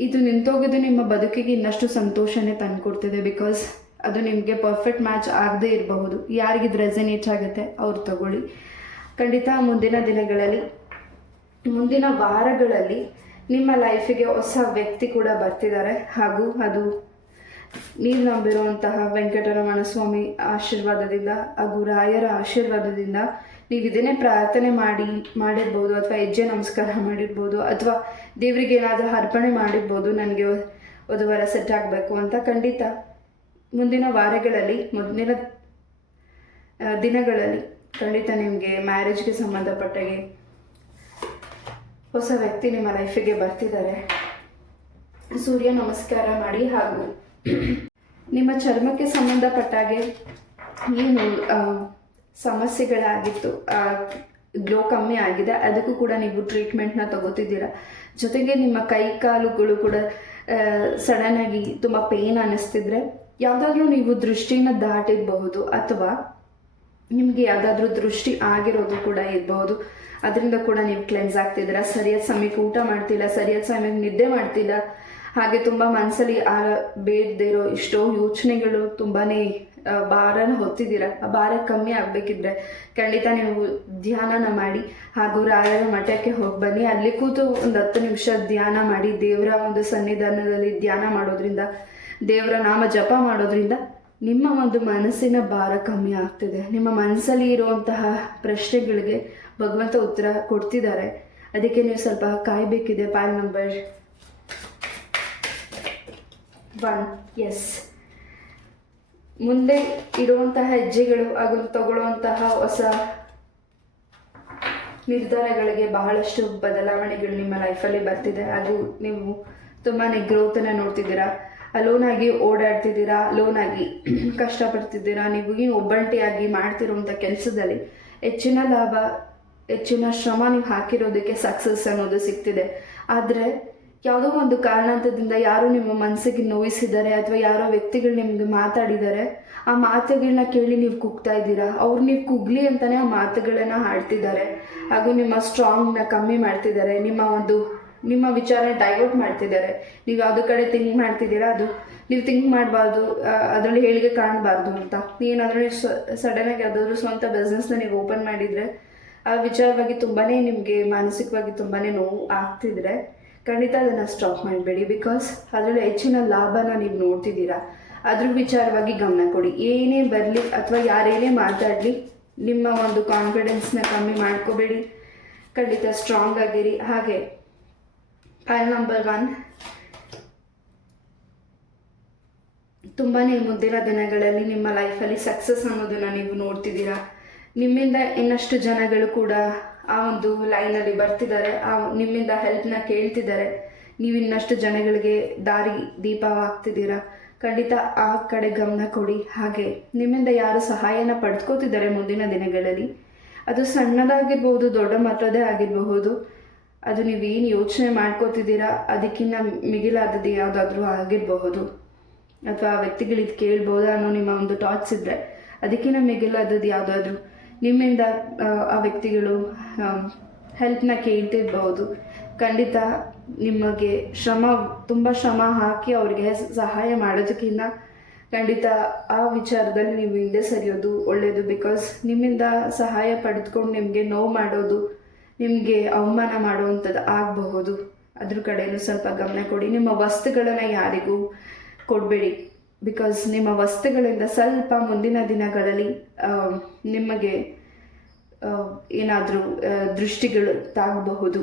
ಇದು ನಿಂತೋಗಿದ್ದು ನಿಮ್ಮ ಬದುಕಿಗೆ ಇನ್ನಷ್ಟು ಸಂತೋಷನೇ ತಂದುಕೊಡ್ತಿದೆ. ಬಿಕಾಸ್ ಅದು ನಿಮಗೆ ಪರ್ಫೆಕ್ಟ್ ಮ್ಯಾಚ್ ಆಗದೇ ಇರಬಹುದು. ಯಾರಿಗಿದು ರೆಸನೇಟ್ ಆಗುತ್ತೆ ಅವ್ರು ತಗೊಳ್ಳಿ. ಖಂಡಿತ ಮುಂದಿನ ದಿನಗಳಲ್ಲಿ, ಮುಂದಿನ ವಾರಗಳಲ್ಲಿ ನಿಮ್ಮ ಲೈಫಿಗೆ ಹೊಸ ವ್ಯಕ್ತಿ ಕೂಡ ಬರ್ತಿದ್ದಾರೆ. ಹಾಗೂ ಅದು ನೀವು ನಂಬಿರುವಂತಹ ವೆಂಕಟರಮಣ ಸ್ವಾಮಿ ಆಶೀರ್ವಾದದಿಂದ ಹಾಗೂ ರಾಯರ ಆಶೀರ್ವಾದದಿಂದ ನೀವು ಇದನ್ನೇ ಪ್ರಾರ್ಥನೆ ಮಾಡಿರ್ಬೋದು, ಅಥವಾ ಹೆಜ್ಜೆ ನಮಸ್ಕಾರ ಮಾಡಿರ್ಬೋದು, ಅಥವಾ ದೇವರಿಗೆ ಏನಾದರೂ ಅರ್ಪಣೆ ಮಾಡಿರ್ಬೋದು, ನನಗೆ ವಧುವರ ಸೆಟ್ ಆಗಬೇಕು ಅಂತ. ಖಂಡಿತ ಮುಂದಿನ ವಾರಗಳಲ್ಲಿ, ಮುಂದಿನ ದಿನಗಳಲ್ಲಿ ಖಂಡಿತ ನಿಮಗೆ ಮ್ಯಾರೇಜ್ಗೆ ಸಂಬಂಧಪಟ್ಟಾಗೆ ಹೊಸ ವ್ಯಕ್ತಿ ನಿಮ್ಮ ಲೈಫಿಗೆ ಬರ್ತಿದ್ದಾರೆ. ಸೂರ್ಯ ನಮಸ್ಕಾರ ಮಾಡಿ. ಹಾಗೂ ನಿಮ್ಮ ಚರ್ಮಕ್ಕೆ ಸಂಬಂಧಪಟ್ಟಾಗೆ ಏನು ಸಮಸ್ಯೆಗಳಾಗಿತ್ತು, ಗ್ಲೋ ಕಮ್ಮಿ ಆಗಿದೆ, ಅದಕ್ಕೂ ಕೂಡ ನೀವು ಟ್ರೀಟ್ಮೆಂಟ್ನ ತಗೋತಿದ್ದೀರಾ. ಜೊತೆಗೆ ನಿಮ್ಮ ಕೈ ಕಾಲುಗಳು ಕೂಡ ಸಡನ್ನಾಗಿ ತುಂಬ ಪೇನ್ ಅನ್ನಿಸ್ತಿದ್ರೆ, ಯಾವುದಾದ್ರೂ ನೀವು ದೃಷ್ಟಿನ ದಾಟಿರಬಹುದು, ಅಥವಾ ನಿಮಗೆ ಯಾವುದಾದ್ರೂ ದೃಷ್ಟಿ ಆಗಿರೋದು ಕೂಡ ಇರಬಹುದು. ಅದರಿಂದ ಕೂಡ ನೀವು ಕ್ಲೆನ್ಸ್ ಆಗ್ತಿದ್ದೀರಾ. ಸರಿಯಾದ ಸಮಯಕ್ಕೆ ಊಟ ಮಾಡ್ತಿಲ್ಲ, ಸರಿಯಾದ ಸಮಯಕ್ಕೆ ನಿದ್ದೆ ಮಾಡ್ತಿಲ್ಲ, ಹಾಗೆ ತುಂಬ ಮನಸ್ಸಲ್ಲಿ ಬೇಡದೇ ಇರೋ ಎಷ್ಟೋ ಯೋಚನೆಗಳು, ತುಂಬಾ ಭಾರನ ಹೊತ್ತಿದ್ದೀರಾ. ಆ ಭಾರ ಕಮ್ಮಿ ಆಗಬೇಕಿದ್ರೆ ಖಂಡಿತ ನೀವು ಧ್ಯಾನನ ಮಾಡಿ. ಹಾಗೂ ರಾಯರ ಮಠಕ್ಕೆ ಹೋಗಿ ಬನ್ನಿ. ಅಲ್ಲಿ ಕೂತು ಒಂದು 10 ನಿಮಿಷ ಧ್ಯಾನ ಮಾಡಿ, ದೇವರ ಒಂದು ಸನ್ನಿಧಾನದಲ್ಲಿ ಧ್ಯಾನ ಮಾಡೋದ್ರಿಂದ, ದೇವರ ನಾಮ ಜಪ ಮಾಡೋದ್ರಿಂದ ನಿಮ್ಮ ಒಂದು ಮನಸ್ಸಿನ ಭಾರ ಕಮ್ಮಿ ಆಗ್ತಿದೆ. ನಿಮ್ಮ ಮನಸ್ಸಲ್ಲಿ ಇರುವಂತಹ ಪ್ರಶ್ನೆಗಳಿಗೆ ಭಗವಂತ ಉತ್ತರ ಕೊಡ್ತಿದ್ದಾರೆ. ಅದಕ್ಕೆ ನೀವು ಸ್ವಲ್ಪ ಕಾಯಬೇಕಿದೆ. ಪಾಲ್ ನಂಬರ್ 1. ಎಸ್, ಮುಂದೆ ಇರುವಂತಹ ಹೆಜ್ಜೆಗಳು ಹಾಗೂ ತಗೊಳ್ಳುವಂತಹ ಹೊಸ ನಿರ್ಧಾರಗಳಿಗೆ ಬಹಳಷ್ಟು ಬದಲಾವಣೆಗಳು ನಿಮ್ಮ ಲೈಫಲ್ಲಿ ಬರ್ತಿದೆ. ಹಾಗೂ ನೀವು ತುಂಬಾ ಗ್ರೋತನ್ನು ನೋಡ್ತಿದ್ದೀರಾ. ಲೋನಾಗಿ ಓಡಾಡ್ತಿದ್ದೀರಾ, ಲೋನಾಗಿ ಕಷ್ಟಪಡ್ತಿದ್ದೀರಾ. ನೀವು ಏನು ಒಬ್ಬಂಟಿಯಾಗಿ ಮಾಡ್ತಿರೋಂಥ ಕೆಲಸದಲ್ಲಿ ಹೆಚ್ಚಿನ ಲಾಭ, ಹೆಚ್ಚಿನ ಶ್ರಮ ನೀವು ಹಾಕಿರೋದಕ್ಕೆ ಸಕ್ಸಸ್ ಅನ್ನೋದು ಸಿಗ್ತಿದೆ. ಆದರೆ ಯಾವುದೋ ಒಂದು ಕಾರಣಾಂತರದಿಂದ ಯಾರೋ ನಿಮ್ಮ ಮನಸ್ಸಿಗೆ ನೋಯಿಸಿದ್ದಾರೆ, ಅಥವಾ ಯಾರೋ ವ್ಯಕ್ತಿಗಳು ನಿಮ್ಗೆ ಮಾತಾಡಿದ್ದಾರೆ. ಆ ಮಾತುಗಳನ್ನ ಕೇಳಿ ನೀವು ಕುಗ್ತಾ ಇದ್ದೀರಾ. ಅವ್ರು ನೀವು ಕುಗ್ಲಿ ಅಂತಾನೆ ಆ ಮಾತುಗಳನ್ನು ಹಾಡ್ತಿದ್ದಾರೆ. ಹಾಗೂ ನಿಮ್ಮ ಸ್ಟ್ರಾಂಗ್ನ ಕಮ್ಮಿ ಮಾಡ್ತಿದ್ದಾರೆ. ನಿಮ್ಮ ವಿಚಾರ ಡೈವರ್ಟ್ ಮಾಡ್ತಿದ್ದಾರೆ. ನೀವು ಯಾವುದೋ ಕಡೆ ಥಿಂಕ್ ಮಾಡ್ತಿದ್ದೀರಾ, ಅದು ನೀವು ಥಿಂಕ್ ಮಾಡಬಾರ್ದು, ಅದರಲ್ಲಿ ಹೇಳಿಕೆ ಕಾಣಬಾರ್ದು ಅಂತ. ಏನಾದರೂ ಸಡನ್ನಾಗಿ ಯಾವುದಾದ್ರೂ ಸ್ವಂತ ಬಿಸ್ನೆಸ್ನ ನೀವು ಓಪನ್ ಮಾಡಿದರೆ ಆ ವಿಚಾರವಾಗಿ ತುಂಬಾ ನಿಮಗೆ ಮಾನಸಿಕವಾಗಿ ತುಂಬಾ ನೋವು ಆಗ್ತಿದ್ರೆ, ಖಂಡಿತ ಅದನ್ನು ಸ್ಟಾಪ್ ಮಾಡಬೇಡಿ. ಬಿಕಾಸ್ ಅದರಲ್ಲಿ ಹೆಚ್ಚಿನ ಲಾಭನ ನೀವು ನೋಡ್ತಿದ್ದೀರಾ. ಅದ್ರ ವಿಚಾರವಾಗಿ ಗಮನ ಕೊಡಿ. ಏನೇ ಬರಲಿ ಅಥವಾ ಯಾರೇನೇ ಮಾತಾಡಲಿ, ನಿಮ್ಮ ಒಂದು ಕಾನ್ಫಿಡೆನ್ಸ್ನ ಕಮ್ಮಿ ಮಾಡ್ಕೋಬೇಡಿ. ಖಂಡಿತ ಸ್ಟ್ರಾಂಗ್ ಆಗಿರಿ. ಹಾಗೆ ಫೈಲ್ ನಂಬರ್ 1, ತುಂಬಾ ಮುಂದಿನ ದಿನಗಳಲ್ಲಿ ನಿಮ್ಮ ಲೈಫಲ್ಲಿ ಸಕ್ಸಸ್ ಅನ್ನೋದನ್ನು ನೀವು ನೋಡ್ತಿದ್ದೀರಾ. ನಿಮ್ಮಿಂದ ಇನ್ನಷ್ಟು ಜನಗಳು ಕೂಡ ಆ ಒಂದು ಲೈನಲ್ಲಿ ಬರ್ತಿದ್ದಾರೆ, ನಿಮ್ಮಿಂದ ಹೆಲ್ಪ್ನ ಕೇಳ್ತಿದ್ದಾರೆ. ನೀವು ಇನ್ನಷ್ಟು ಜನಗಳಿಗೆ ದಾರಿ ದೀಪವಾಗ್ತಿದ್ದೀರಾ. ಖಂಡಿತ ಆ ಕಡೆ ಗಮನ ಕೊಡಿ. ಹಾಗೆ ನಿಮ್ಮಿಂದ ಯಾರು ಸಹಾಯನ ಪಡೆದುಕೋತಿದ್ದಾರೆ ಮುಂದಿನ ದಿನಗಳಲ್ಲಿ, ಅದು ಸಣ್ಣದಾಗಿರ್ಬೋದು, ದೊಡ್ಡ ಮಟ್ಟದೇ ಆಗಿರಬಹುದು. ಅದು ನೀವೇನು ಯೋಚನೆ ಮಾಡ್ಕೋತಿದ್ದೀರಾ ಅದಕ್ಕಿಂತ ಮಿಗಿಲಾದದ್ದು ಯಾವುದಾದ್ರೂ ಆಗಿರಬಹುದು. ಅಥವಾ ಆ ವ್ಯಕ್ತಿಗಳು ಇದು ಕೇಳ್ಬೋದಾ ಅನ್ನೋ ನಿಮ್ಮ ಒಂದು ಥಾಟ್ಸ್ ಇದ್ದರೆ, ಅದಕ್ಕಿಂತ ಮಿಗಿಲಾದದ್ದು ಯಾವುದಾದ್ರೂ ನಿಮ್ಮಿಂದ ಆ ವ್ಯಕ್ತಿಗಳು ಹೆಲ್ಪ್ನ ಕೇಳ್ತಿರ್ಬಹುದು. ಖಂಡಿತ ನಿಮಗೆ ತುಂಬ ಶ್ರಮ ಹಾಕಿ ಅವರಿಗೆ ಸಹಾಯ ಮಾಡೋದಕ್ಕಿಂತ ಖಂಡಿತ ಆ ವಿಚಾರದಲ್ಲಿ ನೀವು ಹಿಂದೆ ಸರಿಯೋದು ಒಳ್ಳೆಯದು. ಬಿಕಾಸ್ ನಿಮ್ಮಿಂದ ಸಹಾಯ ಪಡೆದುಕೊಂಡು ನಿಮಗೆ ನೋವು ಮಾಡೋದು, ನಿಮಗೆ ಅವಮಾನ ಮಾಡುವಂಥದ್ದು ಆಗಬಹುದು. ಅದ್ರ ಕಡೆಯೂ ಸ್ವಲ್ಪ ಗಮನ ಕೊಡಿ. ನಿಮ್ಮ ವಸ್ತುಗಳನ್ನು ಯಾರಿಗೂ ಕೊಡಬೇಡಿ. ಬಿಕಾಸ್ ನಿಮ್ಮ ವಸ್ತುಗಳಿಂದ ಸ್ವಲ್ಪ ಮುಂದಿನ ದಿನಗಳಲ್ಲಿ ನಿಮಗೆ ಏನಾದರೂ ದೃಷ್ಟಿಗಳು ತಾಗಬಹುದು.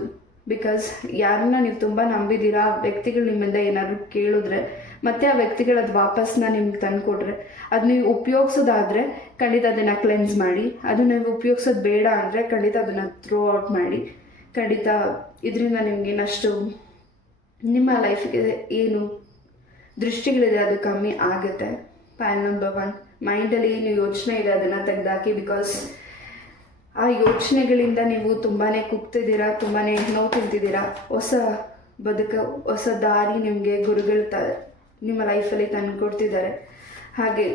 ಬಿಕಾಸ್ ಯಾರನ್ನ ನೀವು ತುಂಬ ನಂಬಿದ್ದೀರಾ, ಆ ವ್ಯಕ್ತಿಗಳು ನಿಮ್ಮಿಂದ ಏನಾದರೂ ಕೇಳಿದ್ರೆ ಮತ್ತೆ ಆ ವ್ಯಕ್ತಿಗಳದ್ದು ವಾಪಸ್ನ ನಿಮ್ಗೆ ತಂದುಕೊಟ್ರೆ, ಅದು ನೀವು ಉಪಯೋಗಿಸೋದಾದರೆ ಖಂಡಿತ ಅದನ್ನು ಕ್ಲೆನ್ಸ್ ಮಾಡಿ. ಅದು ನೀವು ಉಪಯೋಗಿಸೋದು ಬೇಡ ಅಂದರೆ ಖಂಡಿತ ಅದನ್ನು ಥ್ರೋ ಔಟ್ ಮಾಡಿ. ಖಂಡಿತ ಇದರಿಂದ ನಿಮ್ಗೆ ಇನ್ನಷ್ಟು ನಿಮ್ಮ ಲೈಫಿಗೆ ಏನು ದೃಷ್ಟಿಗಳಿದೆ ಅದು ಕಮ್ಮಿ ಆಗುತ್ತೆ. ಫೈಲ್ ನಂಬರ್ 1, ಮೈಂಡಲ್ಲಿ ಏನು ಯೋಚನೆ ಇದೆ ಅದನ್ನು ತೆಗೆದಾಕಿ. ಬಿಕಾಸ್ ಆ ಯೋಚನೆಗಳಿಂದ ನೀವು ತುಂಬಾ ಕುಗ್ತಿದ್ದೀರಾ, ತುಂಬಾ ನೋವು ತಿಂತಿದ್ದೀರಾ. ಹೊಸ ಹೊಸ ದಾರಿ ನಿಮಗೆ ಗುರುಗಳು ನಿಮ್ಮ ಲೈಫಲ್ಲಿ ತಂದು ಕೊಡ್ತಿದ್ದಾರೆ. ಹಾಗೆ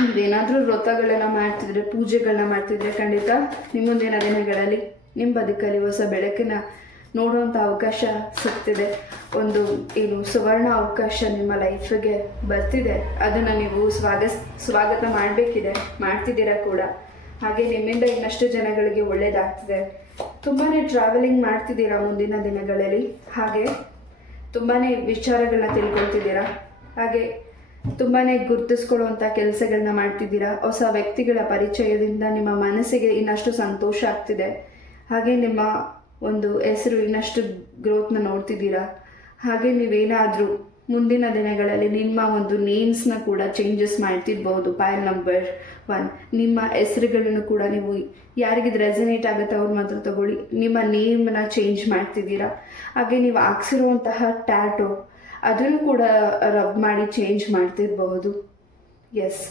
ನೀವೇನಾದರೂ ವ್ರತಗಳನ್ನು ಮಾಡ್ತಿದ್ರೆ, ಪೂಜೆಗಳನ್ನ ಮಾಡ್ತಿದ್ರೆ ಖಂಡಿತ ನಿಮ್ಮ ಮುಂದಿನ ದಿನಗಳಲ್ಲಿ ನಿಮ್ಮ ಬದುಕಲ್ಲಿ ಹೊಸ ಬೆಳಕನ್ನು ನೋಡುವಂಥ ಅವಕಾಶ ಸಿಗ್ತಿದೆ. ಒಂದು ಸುವರ್ಣ ಅವಕಾಶ ನಿಮ್ಮ ಲೈಫಿಗೆ ಬರ್ತಿದೆ. ಅದನ್ನು ನೀವು ಸ್ವಾಗತ ಮಾಡಬೇಕಿದೆ, ಮಾಡ್ತಿದ್ದೀರಾ ಕೂಡ. ಹಾಗೆ ನಿಮ್ಮಿಂದ ಇನ್ನಷ್ಟು ಜನಗಳಿಗೆ ಒಳ್ಳೆಯದಾಗ್ತಿದೆ. ತುಂಬಾ ಟ್ರಾವೆಲಿಂಗ್ ಮಾಡ್ತಿದ್ದೀರಾ ಮುಂದಿನ ದಿನಗಳಲ್ಲಿ. ಹಾಗೆ ತುಂಬಾ ವಿಚಾರಗಳನ್ನ ತಿಳ್ಕೊಳ್ತಿದ್ದೀರಾ. ಹಾಗೆ ತುಂಬಾ ಗುರುತಿಸ್ಕೊಳ್ಳುವಂಥ ಕೆಲಸಗಳನ್ನ ಮಾಡ್ತಿದ್ದೀರಾ. ಹೊಸ ವ್ಯಕ್ತಿಗಳ ಪರಿಚಯದಿಂದ ನಿಮ್ಮ ಮನಸ್ಸಿಗೆ ಇನ್ನಷ್ಟು ಸಂತೋಷ ಆಗ್ತಿದೆ. ಹಾಗೆ ನಿಮ್ಮ ಒಂದು ಹೆಸರು ಇನ್ನಷ್ಟು ಗ್ರೋತ್ನ ನೋಡ್ತಿದ್ದೀರಾ. ಹಾಗೆ ನೀವೇನಾದರೂ ಮುಂದಿನ ದಿನಗಳಲ್ಲಿ ನಿಮ್ಮ ಒಂದು ನೇಮ್ಸ್ನ ಕೂಡ ಚೇಂಜಸ್ ಮಾಡ್ತಿರ್ಬೋದು. ಫೈಲ್ ನಂಬರ್ 1, ನಿಮ್ಮ ಹೆಸರುಗಳನ್ನು ಕೂಡ ನೀವು ಯಾರಿಗಿದು ರೆಸನೇಟ್ ಆಗುತ್ತೆ ಅವ್ರು ಮಾತ್ರ ತಗೊಳ್ಳಿ. ನಿಮ್ಮ ನೇಮನ್ನ ಚೇಂಜ್ ಮಾಡ್ತಿದ್ದೀರಾ. ಹಾಗೆ ನೀವು ಹಾಕ್ಸಿರುವಂತಹ ಟ್ಯಾಟೋ ಅದನ್ನು ಕೂಡ ರಬ್ ಮಾಡಿ ಚೇಂಜ್ ಮಾಡ್ತಿರಬಹುದು. ಎಸ್,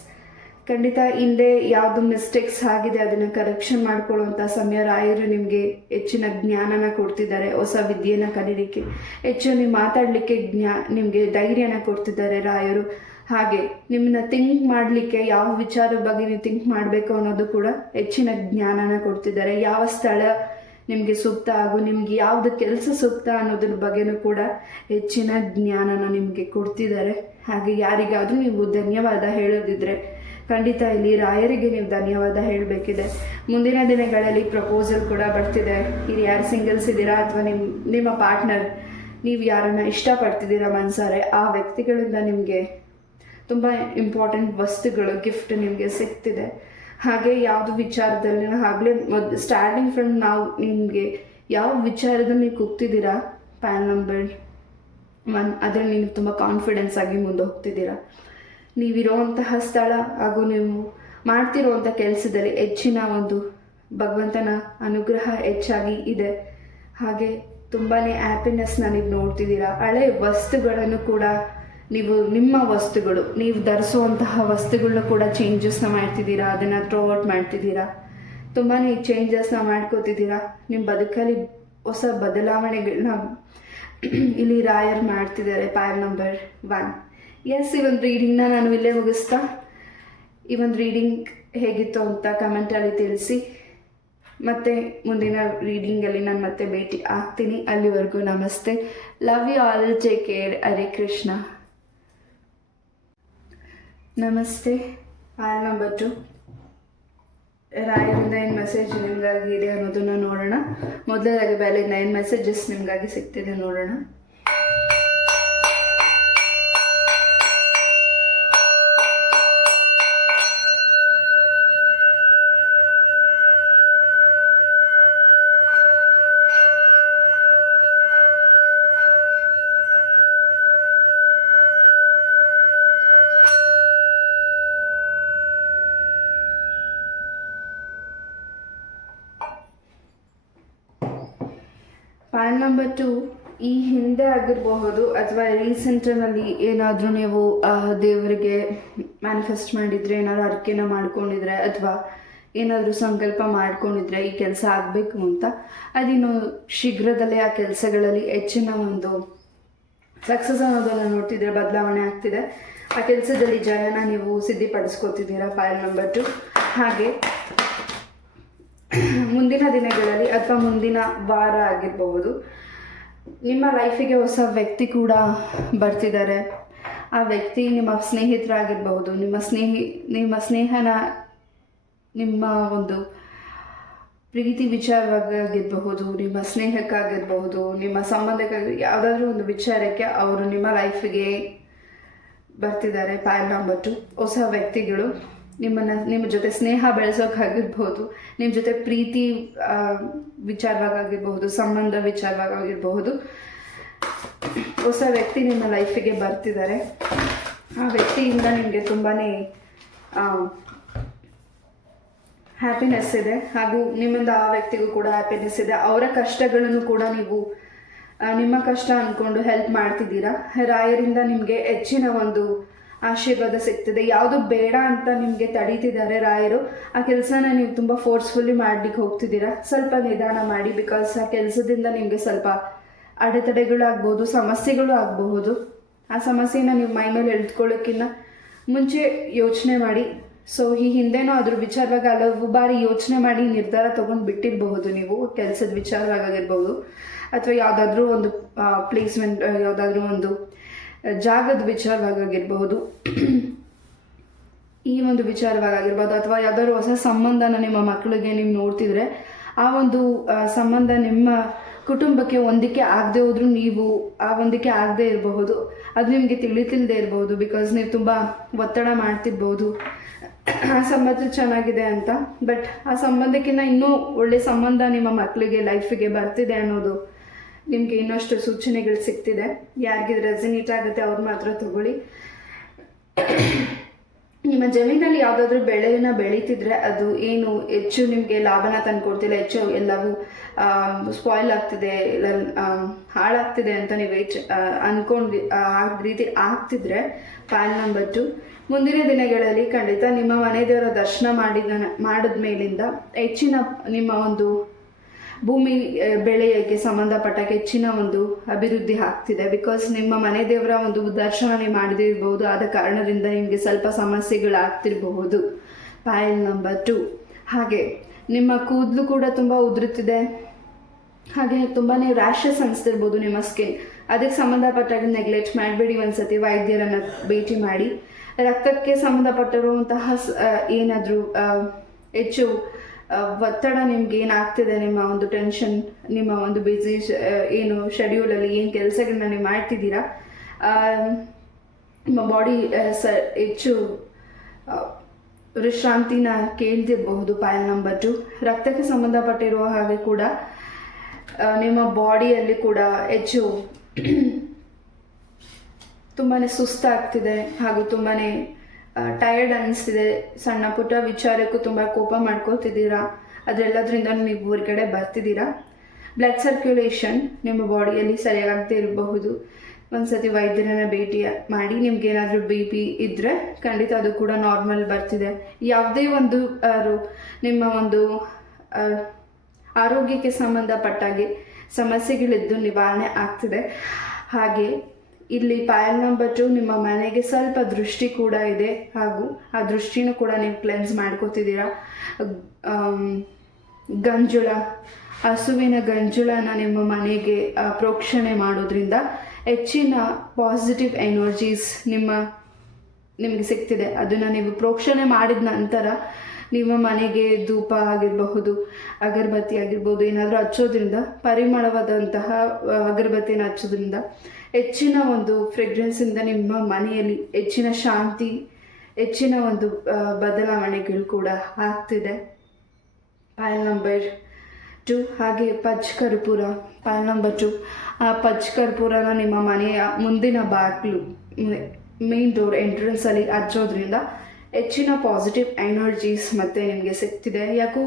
ಖಂಡಿತ ಹಿಂದೆ ಯಾವುದು ಮಿಸ್ಟೇಕ್ಸ್ ಆಗಿದೆ ಅದನ್ನು ಕರೆಕ್ಷನ್ ಮಾಡ್ಕೊಳ್ಳುವಂಥ ಸಮಯ. ರಾಯರು ನಿಮಗೆ ಹೆಚ್ಚಿನ ಜ್ಞಾನನ ಕೊಡ್ತಿದ್ದಾರೆ, ಹೊಸ ವಿದ್ಯೆಯನ್ನು ಕಲೀಲಿಕ್ಕೆ, ಹೆಚ್ಚು ನೀವು ಮಾತಾಡಲಿಕ್ಕೆ ನಿಮಗೆ ಧೈರ್ಯನ ಕೊಡ್ತಿದ್ದಾರೆ ರಾಯರು. ಹಾಗೆ ನಿಮ್ಮನ್ನ ಥಿಂಕ್ ಮಾಡಲಿಕ್ಕೆ, ಯಾವ ವಿಚಾರದ ಬಗ್ಗೆ ನೀವು ಥಿಂಕ್ ಮಾಡಬೇಕು ಅನ್ನೋದು ಕೂಡ ಹೆಚ್ಚಿನ ಜ್ಞಾನನ ಕೊಡ್ತಿದ್ದಾರೆ. ಯಾವ ಸ್ಥಳ ನಿಮಗೆ ಸೂಕ್ತ ಹಾಗೂ ನಿಮ್ಗೆ ಯಾವುದು ಕೆಲಸ ಸೂಕ್ತ ಅನ್ನೋದ್ರ ಬಗ್ಗೆನೂ ಕೂಡ ಹೆಚ್ಚಿನ ಜ್ಞಾನನ ನಿಮಗೆ ಕೊಡ್ತಿದ್ದಾರೆ. ಹಾಗೆ ಯಾರಿಗಾದರೂ ನೀವು ಧನ್ಯವಾದ ಹೇಳೋದಿದ್ರೆ ಖಂಡಿತ ಇಲ್ಲಿ ರಾಯರಿಗೆ ನೀವು ಧನ್ಯವಾದ ಹೇಳಬೇಕಿದೆ. ಮುಂದಿನ ದಿನಗಳಲ್ಲಿ ಪ್ರಪೋಸಲ್ ಕೂಡ ಬರ್ತಿದೆ. ಇಲ್ಲಿ ಯಾರು ಸಿಂಗಲ್ಸ್ ಇದ್ದೀರಾ ಅಥವಾ ನಿಮ್ಮ ಪಾರ್ಟ್ನರ್, ನೀವು ಯಾರನ್ನು ಇಷ್ಟಪಡ್ತಿದ್ದೀರಾ ಮನಸಾರೆ, ಆ ವ್ಯಕ್ತಿಗಳಿಂದ ನಿಮಗೆ ತುಂಬ ಇಂಪಾರ್ಟೆಂಟ್ ವಸ್ತುಗಳು, ಗಿಫ್ಟ್ ನಿಮಗೆ ಸಿಗ್ತಿದೆ. ಹಾಗೆ ಯಾವುದು ವಿಚಾರದಲ್ಲಿ ಆಗಲೇ ಸ್ಟಾರ್ಟಿಂಗ್ ಫ್ರಮ್ ನಾವು ನಿಮಗೆ ಯಾವ ವಿಚಾರದಲ್ಲಿ ನೀವು ಕೂಗ್ತಿದ್ದೀರಾ, ಫೈಲ್ ನಂಬರ್ 1, ಅದರಲ್ಲಿ ನೀವು ತುಂಬ ಕಾನ್ಫಿಡೆನ್ಸ್ ಆಗಿ ಮುಂದೆ ಹೋಗ್ತಿದ್ದೀರಾ. ನೀವಿರುವಂತಹ ಸ್ಥಳ ಹಾಗೂ ನೀವು ಮಾಡ್ತಿರುವಂಥ ಕೆಲಸದಲ್ಲಿ ಹೆಚ್ಚಿನ ಒಂದು ಭಗವಂತನ ಅನುಗ್ರಹ ಹೆಚ್ಚಾಗಿ ಇದೆ. ಹಾಗೆ ತುಂಬಾ ಹ್ಯಾಪಿನೆಸ್ನ ನೀವು ನೋಡ್ತಿದ್ದೀರಾ. ಹಳೆ ವಸ್ತುಗಳನ್ನು ಕೂಡ ನಿಮ್ಮ ವಸ್ತುಗಳು, ನೀವು ಧರಿಸುವಂತಹ ವಸ್ತುಗಳನ್ನ ಕೂಡ ಚೇಂಜಸ್ನ ಮಾಡ್ತಿದ್ದೀರಾ, ಅದನ್ನು ಥ್ರೋ ಔಟ್ ಮಾಡ್ತಿದ್ದೀರಾ. ತುಂಬಾ ಚೇಂಜಸ್ನ ಮಾಡ್ಕೋತಿದ್ದೀರಾ. ನಿಮ್ಮ ಬದುಕಲ್ಲಿ ಹೊಸ ಬದಲಾವಣೆಗಳನ್ನ ಇಲ್ಲಿ ರಾಯರ್ ಮಾಡ್ತಿದ್ದಾರೆ. File number 1. ಎಸ್, ಈ ಒಂದು ರೀಡಿಂಗ್ನ ನಾನು ಇಲ್ಲೇ ಮುಗಿಸ್ತಾ, ಈ ಒಂದು ರೀಡಿಂಗ್ ಹೇಗಿತ್ತು ಅಂತ ಕಮೆಂಟಲ್ಲಿ ತಿಳಿಸಿ. ಮತ್ತು ಮುಂದಿನ ರೀಡಿಂಗಲ್ಲಿ ನಾನು ಮತ್ತೆ ಭೇಟಿ ಆಗ್ತೀನಿ. ಅಲ್ಲಿವರೆಗೂ ನಮಸ್ತೆ. Love you all. Take care. Hare Krishna. ನಮಸ್ತೆ. File number 2. ರಾಯರಿಂದ ಏನು ಮೆಸೇಜ್ ನಿಮಗಾಗಿ ಇದೆ ಅನ್ನೋದನ್ನು ನೋಡೋಣ. ಮೊದಲನೇದಾಗಿ ಬ್ಯಾಲಿಂದ ಏನು ಮೆಸೇಜಸ್ ನಿಮಗಾಗಿ ಸಿಗ್ತಿದೆ ನೋಡೋಣ. ಪಾಯಿಂಟ್ ನಂಬರ್ 2, ಈ ಹಿಂದೆ ಆಗಿರಬಹುದು ಅಥವಾ ರೀಸೆಂಟ್ನಲ್ಲಿ ಏನಾದರೂ ನೀವು ದೇವರಿಗೆ ಮ್ಯಾನಿಫೆಸ್ಟ್ ಮಾಡಿದರೆ, ಏನಾದರೂ ಅರ್ಕೆನ ಮಾಡ್ಕೊಂಡಿದ್ರೆ ಅಥವಾ ಏನಾದರೂ ಸಂಕಲ್ಪ ಮಾಡ್ಕೊಂಡಿದ್ರೆ ಈ ಕೆಲಸ ಆಗಬೇಕು ಅಂತ, ಅದಿನ್ನು ಶೀಘ್ರದಲ್ಲೇ ಆ ಕೆಲಸಗಳಲ್ಲಿ ಹೆಚ್ಚಿನ ಒಂದು ಸಕ್ಸಸ್ ಅನ್ನೋದನ್ನು ನೋಡ್ತಿದ್ರೆ ಬದಲಾವಣೆ ಆಗ್ತಿದೆ. ಆ ಕೆಲಸದಲ್ಲಿ ಜಯನ ನೀವು ಸಿದ್ಧಿಪಡಿಸ್ಕೊತಿದ್ದೀರಾ. Point number 2. ಹಾಗೆ ಮುಂದಿನ ದಿನಗಳಲ್ಲಿ ಅಥವಾ ಮುಂದಿನ ವಾರ ಆಗಿರಬಹುದು, ನಿಮ್ಮ ಲೈಫಿಗೆ ಹೊಸ ವ್ಯಕ್ತಿ ಕೂಡ ಬರ್ತಿದ್ದಾರೆ. ಆ ವ್ಯಕ್ತಿ ನಿಮ್ಮ ಸ್ನೇಹಿತರಾಗಿರ್ಬಹುದು, ನಿಮ್ಮ ಸ್ನೇಹನ ನಿಮ್ಮ ಒಂದು ಪ್ರೀತಿ ವಿಚಾರವಾಗಿರಬಹುದು, ನಿಮ್ಮ ಸ್ನೇಹಕ್ಕಾಗಿರಬಹುದು, ನಿಮ್ಮ ಸಂಬಂಧಕ್ಕಾಗಿ ಯಾವುದಾದ್ರೂ ಒಂದು ವಿಚಾರಕ್ಕೆ ಅವರು ನಿಮ್ಮ ಲೈಫಿಗೆ ಬರ್ತಿದ್ದಾರೆ. ಪಾಯಿಂಟ್ ನಂಬರ್ 2, ಹೊಸ ವ್ಯಕ್ತಿಗಳು ನಿಮ್ಮ ಜೊತೆ ಸ್ನೇಹ ಬೆಳೆಸೋಕ್ಕಾಗಿರ್ಬೋದು, ನಿಮ್ಮ ಜೊತೆ ಪ್ರೀತಿ ವಿಚಾರವಾಗಿರ್ಬಹುದು, ಸಂಬಂಧ ವಿಚಾರವಾಗಿರಬಹುದು, ಹೊಸ ವ್ಯಕ್ತಿ ನಿಮ್ಮ ಲೈಫಿಗೆ ಬರ್ತಿದ್ದಾರೆ. ಆ ವ್ಯಕ್ತಿಯಿಂದ ನಿಮಗೆ ತುಂಬಾ ಹ್ಯಾಪಿನೆಸ್ ಇದೆ, ಹಾಗೂ ನಿಮ್ಮಿಂದ ಆ ವ್ಯಕ್ತಿಗೂ ಕೂಡ ಹ್ಯಾಪಿನೆಸ್ ಇದೆ. ಅವರ ಕಷ್ಟಗಳನ್ನು ಕೂಡ ನೀವು ನಿಮ್ಮ ಕಷ್ಟ ಅಂದ್ಕೊಂಡು ಹೆಲ್ಪ್ ಮಾಡ್ತಿದ್ದೀರಾ. ರಾಯರಿಂದ ನಿಮಗೆ ಹೆಚ್ಚಿನ ಒಂದು ಆಶೀರ್ವಾದ ಸಿಗ್ತದೆ. ಯಾವುದು ಬೇಡ ಅಂತ ನಿಮಗೆ ತಡೀತಿದ್ದಾರೆ ರಾಯರು, ಆ ಕೆಲಸನ ನೀವು ತುಂಬ ಫೋರ್ಸ್ಫುಲ್ಲಿ ಮಾಡ್ಲಿಕ್ಕೆ ಹೋಗ್ತಿದ್ದೀರಾ. ಸ್ವಲ್ಪ ನಿಧಾನ ಮಾಡಿ, ಬಿಕಾಸ್ ಆ ಕೆಲಸದಿಂದ ನಿಮಗೆ ಸ್ವಲ್ಪ ಅಡೆತಡೆಗಳು ಆಗ್ಬೋದು, ಸಮಸ್ಯೆಗಳು ಆಗಬಹುದು. ಆ ಸಮಸ್ಯೆನ ನೀವು ಮೈ ಮೇಲೆ ಎಳೆದುಕೊಳ್ಳೋಕ್ಕಿಂತ ಮುಂಚೆ ಯೋಚನೆ ಮಾಡಿ. ಸೊ ಈ ಹಿಂದೆನೂ ಅದ್ರ ವಿಚಾರವಾಗಿ ಹಲವು ಬಾರಿ ಯೋಚನೆ ಮಾಡಿ ನಿರ್ಧಾರ ತೊಗೊಂಡು ಬಿಟ್ಟಿರಬಹುದು. ನೀವು ಕೆಲಸದ ವಿಚಾರವಾಗಿರ್ಬೋದು ಅಥವಾ ಯಾವುದಾದ್ರೂ ಒಂದು ಪ್ಲೇಸ್ಮೆಂಟ್, ಯಾವುದಾದ್ರೂ ಒಂದು ಜಾಗದ ವಿಚಾರವಾಗಿರ್ಬಹುದು, ಈ ಒಂದು ವಿಚಾರವಾಗಿರ್ಬೋದು, ಅಥವಾ ಯಾವುದಾದ್ರು ಹೊಸ ಸಂಬಂಧನ ನಿಮ್ಮ ಮಕ್ಕಳಿಗೆ ನೀವು ನೋಡ್ತಿದ್ರೆ ಆ ಒಂದು ಸಂಬಂಧ ನಿಮ್ಮ ಕುಟುಂಬಕ್ಕೆ ಹೊಂದಿಕೆ ಆಗದೆ ಹೋದ್ರೂ ನೀವು ಆ ಹೊಂದಿಕೆ ಆಗದೆ ಇರಬಹುದು. ಅದು ನಿಮಗೆ ತಿಳಿತಿಲ್ಲದೆ ಇರಬಹುದು, ಬಿಕಾಸ್ ನೀವು ತುಂಬ ಒತ್ತಡ ಮಾಡ್ತಿರ್ಬೋದು ಆ ಸಂಬಂಧ ಚೆನ್ನಾಗಿದೆ ಅಂತ. ಬಟ್ ಆ ಸಂಬಂಧಕ್ಕಿಂತ ಇನ್ನೂ ಒಳ್ಳೆ ಸಂಬಂಧ ನಿಮ್ಮ ಮಕ್ಕಳಿಗೆ ಲೈಫಿಗೆ ಬರ್ತಿದೆ ಅನ್ನೋದು ನಿಮಗೆ ಇನ್ನಷ್ಟು ಸೂಚನೆಗಳು ಸಿಗ್ತಿದೆ. ಯಾರಿಗೆ ರೆಸನೇಟ್ ಆಗುತ್ತೆ ಅವ್ರು ಮಾತ್ರ ತಗೊಳ್ಳಿ. ನಿಮ್ಮ ಜಮೀನಲ್ಲಿ ಯಾವುದಾದ್ರೂ ಬೆಳೆನ ಬೆಳೀತಿದ್ರೆ ಅದು ಏನು ಹೆಚ್ಚು ನಿಮಗೆ ಲಾಭನ ತಂದುಕೊಡ್ತಿಲ್ಲ, ಹೆಚ್ಚು ಎಲ್ಲವೂ ಸ್ಪಾಯ್ಲ್ ಆಗ್ತಿದೆ, ಹಾಳಾಗ್ತಿದೆ ಅಂತ ನೀವು ಅಂದ್ಕೊಂಡು ಆ ರೀತಿ ಆಗ್ತಿದ್ರೆ, ಪಾಯಿಂಟ್ ನಂಬರ್ 2, ಮುಂದಿನ ದಿನಗಳಲ್ಲಿ ಖಂಡಿತ ನಿಮ್ಮ ಮನೆ ದೇವರ ದರ್ಶನ ಮಾಡಿದ ಮೇಲಿಂದ ಹೆಚ್ಚಿನ ನಿಮ್ಮ ಒಂದು ಭೂಮಿ ಬೆಳೆಯಕ್ಕೆ ಸಂಬಂಧಪಟ್ಟಾಗ ಹೆಚ್ಚಿನ ಒಂದು ಅಭಿವೃದ್ಧಿ ಆಗ್ತಿದೆ. ಬಿಕಾಸ್ ನಿಮ್ಮ ಮನೆ ದೇವರ ಒಂದು ದರ್ಶನ ನೀವು ಮಾಡದಿರ್ಬೋದು, ಆದ ಕಾರಣದಿಂದ ನಿಮಗೆ ಸ್ವಲ್ಪ ಸಮಸ್ಯೆಗಳು ಆಗ್ತಿರಬಹುದು. ಪಾಯಿಂಟ್ ನಂಬರ್ 2, ಹಾಗೆ ನಿಮ್ಮ ಕೂದಲು ಕೂಡ ತುಂಬ ಉದುರುತ್ತಿದೆ, ಹಾಗೆ ತುಂಬಾ ರ್ಯಾಷಸ್ ಅನಿಸ್ತಿರ್ಬೋದು ನಿಮ್ಮ ಸ್ಕಿನ್. ಅದಕ್ಕೆ ಸಂಬಂಧಪಟ್ಟಾಗ ನೆಗ್ಲೆಕ್ಟ್ ಮಾಡಬೇಡಿ. ಒಂದ್ಸತಿ ವೈದ್ಯರನ್ನು ಭೇಟಿ ಮಾಡಿ. ರಕ್ತಕ್ಕೆ ಸಂಬಂಧಪಟ್ಟಿರುವಂತಹ ಏನಾದರೂ ಹೆಚ್ಚು ಒತ್ತಡ ನಿಮ್ಗೆ ಏನಾಗ್ತಿದೆ, ನಿಮ್ಮ ಒಂದು ಟೆನ್ಷನ್, ನಿಮ್ಮ ಒಂದು ಬ್ಯುಸಿ ಏನು ಶೆಡ್ಯೂಲಲ್ಲಿ ಏನು ಕೆಲಸಗಳನ್ನ ನೀವು ಮಾಡ್ತಿದ್ದೀರಾ, ನಿಮ್ಮ ಬಾಡಿ ಹೆಚ್ಚು ವಿಶ್ರಾಂತಿನ ಕೇಳ್ತಿರಬಹುದು. ಪಾಯಿಂಟ್ ನಂಬರ್ 2, ರಕ್ತಕ್ಕೆ ಸಂಬಂಧಪಟ್ಟಿರುವ ಹಾಗೆ ಕೂಡ ನಿಮ್ಮ ಬಾಡಿಯಲ್ಲಿ ಕೂಡ ಹೆಚ್ಚು ತುಂಬಾ ಸುಸ್ತಾಗ್ತಿದೆ, ಹಾಗೂ ತುಂಬಾ ಟಯರ್ಡ್ ಅನ್ನಿಸ್ತಿದೆ. ಸಣ್ಣ ಪುಟ್ಟ ವಿಚಾರಕ್ಕೂ ತುಂಬ ಕೋಪ ಮಾಡ್ಕೊತಿದ್ದೀರಾ, ಅದರೆಲ್ಲದರಿಂದ ನೀವು ಹೊರಗಡೆ ಬರ್ತಿದ್ದೀರಾ. ಬ್ಲಡ್ ಸರ್ಕ್ಯುಲೇಷನ್ ನಿಮ್ಮ ಬಾಡಿಯಲ್ಲಿ ಸರಿಯಾಗದೇ ಇರಬಹುದು. ಒಂದ್ಸತಿ ವೈದ್ಯರನ್ನ ಭೇಟಿ ಮಾಡಿ. ನಿಮ್ಗೆ ಏನಾದರೂ BP ಇದ್ದರೆ ಖಂಡಿತ ಅದು ಕೂಡ ನಾರ್ಮಲ್ ಬರ್ತಿದೆ. ಯಾವುದೇ ಒಂದು ನಿಮ್ಮ ಒಂದು ಆರೋಗ್ಯಕ್ಕೆ ಸಂಬಂಧಪಟ್ಟಾಗೆ ಸಮಸ್ಯೆಗಳಿದ್ದು ನಿವಾರಣೆ ಆಗ್ತಿದೆ. ಹಾಗೆ ಇಲ್ಲಿ ಪಾಯಿಂಟ್ ನಂಬರ್ 2, ನಿಮ್ಮ ಮನೆಗೆ ಸ್ವಲ್ಪ ದೃಷ್ಟಿ ಕೂಡ ಇದೆ, ಹಾಗೂ ಆ ದೃಷ್ಟಿನೂ ಕೂಡ ನೀವು ಕ್ಲೆನ್ಸ್ ಮಾಡ್ಕೋತಿದ್ದೀರಾ. ಗಂಜುಳ, ಹಸುವಿನ ಗಂಜುಳನ ನಿಮ್ಮ ಮನೆಗೆ ಪ್ರೋಕ್ಷಣೆ ಮಾಡೋದ್ರಿಂದ ಹೆಚ್ಚಿನ ಪಾಸಿಟಿವ್ ಎನರ್ಜೀಸ್ ನಿಮಗೆ ಸಿಗ್ತಿದೆ. ಅದನ್ನು ನೀವು ಪ್ರೋಕ್ಷಣೆ ಮಾಡಿದ ನಂತರ ನಿಮ್ಮ ಮನೆಗೆ ಧೂಪ ಆಗಿರಬಹುದು, ಅಗರಬತ್ತಿ ಆಗಿರ್ಬೋದು, ಏನಾದರೂ ಹಚ್ಚೋದ್ರಿಂದ ಪರಿಮಳವಾದಂತಹ ಅಗರಬತ್ತಿನ ಹಚ್ಚೋದ್ರಿಂದ ಹೆಚ್ಚಿನ ಒಂದು ಫ್ರೆಗ್ರೆನ್ಸಿಂದ ನಿಮ್ಮ ಮನೆಯಲ್ಲಿ ಹೆಚ್ಚಿನ ಶಾಂತಿ, ಹೆಚ್ಚಿನ ಒಂದು ಬದಲಾವಣೆಗಳು ಕೂಡ ಆಗ್ತಿದೆ. ಪಾಯಲ್ ನಂಬರ್ 2 ಹಾಗೆ ಪಚ್ ಕರ್ಪೂರ. ಪಾಯಲ್ ನಂಬರ್ 2, ಆ ಪಚ್ ಕರ್ಪೂರನ ನಿಮ್ಮ ಮನೆಯ ಮುಂದಿನ ಬಾಗಿಲು, ಮೇನ್ ಡೋರ್ ಎಂಟ್ರೆನ್ಸಲ್ಲಿ ಹಚ್ಚೋದ್ರಿಂದ ಹೆಚ್ಚಿನ ಪಾಸಿಟಿವ್ ಎನರ್ಜೀಸ್ ಮತ್ತು ನಿಮಗೆ ಸಿಗ್ತಿದೆ. ಯಾಕೋ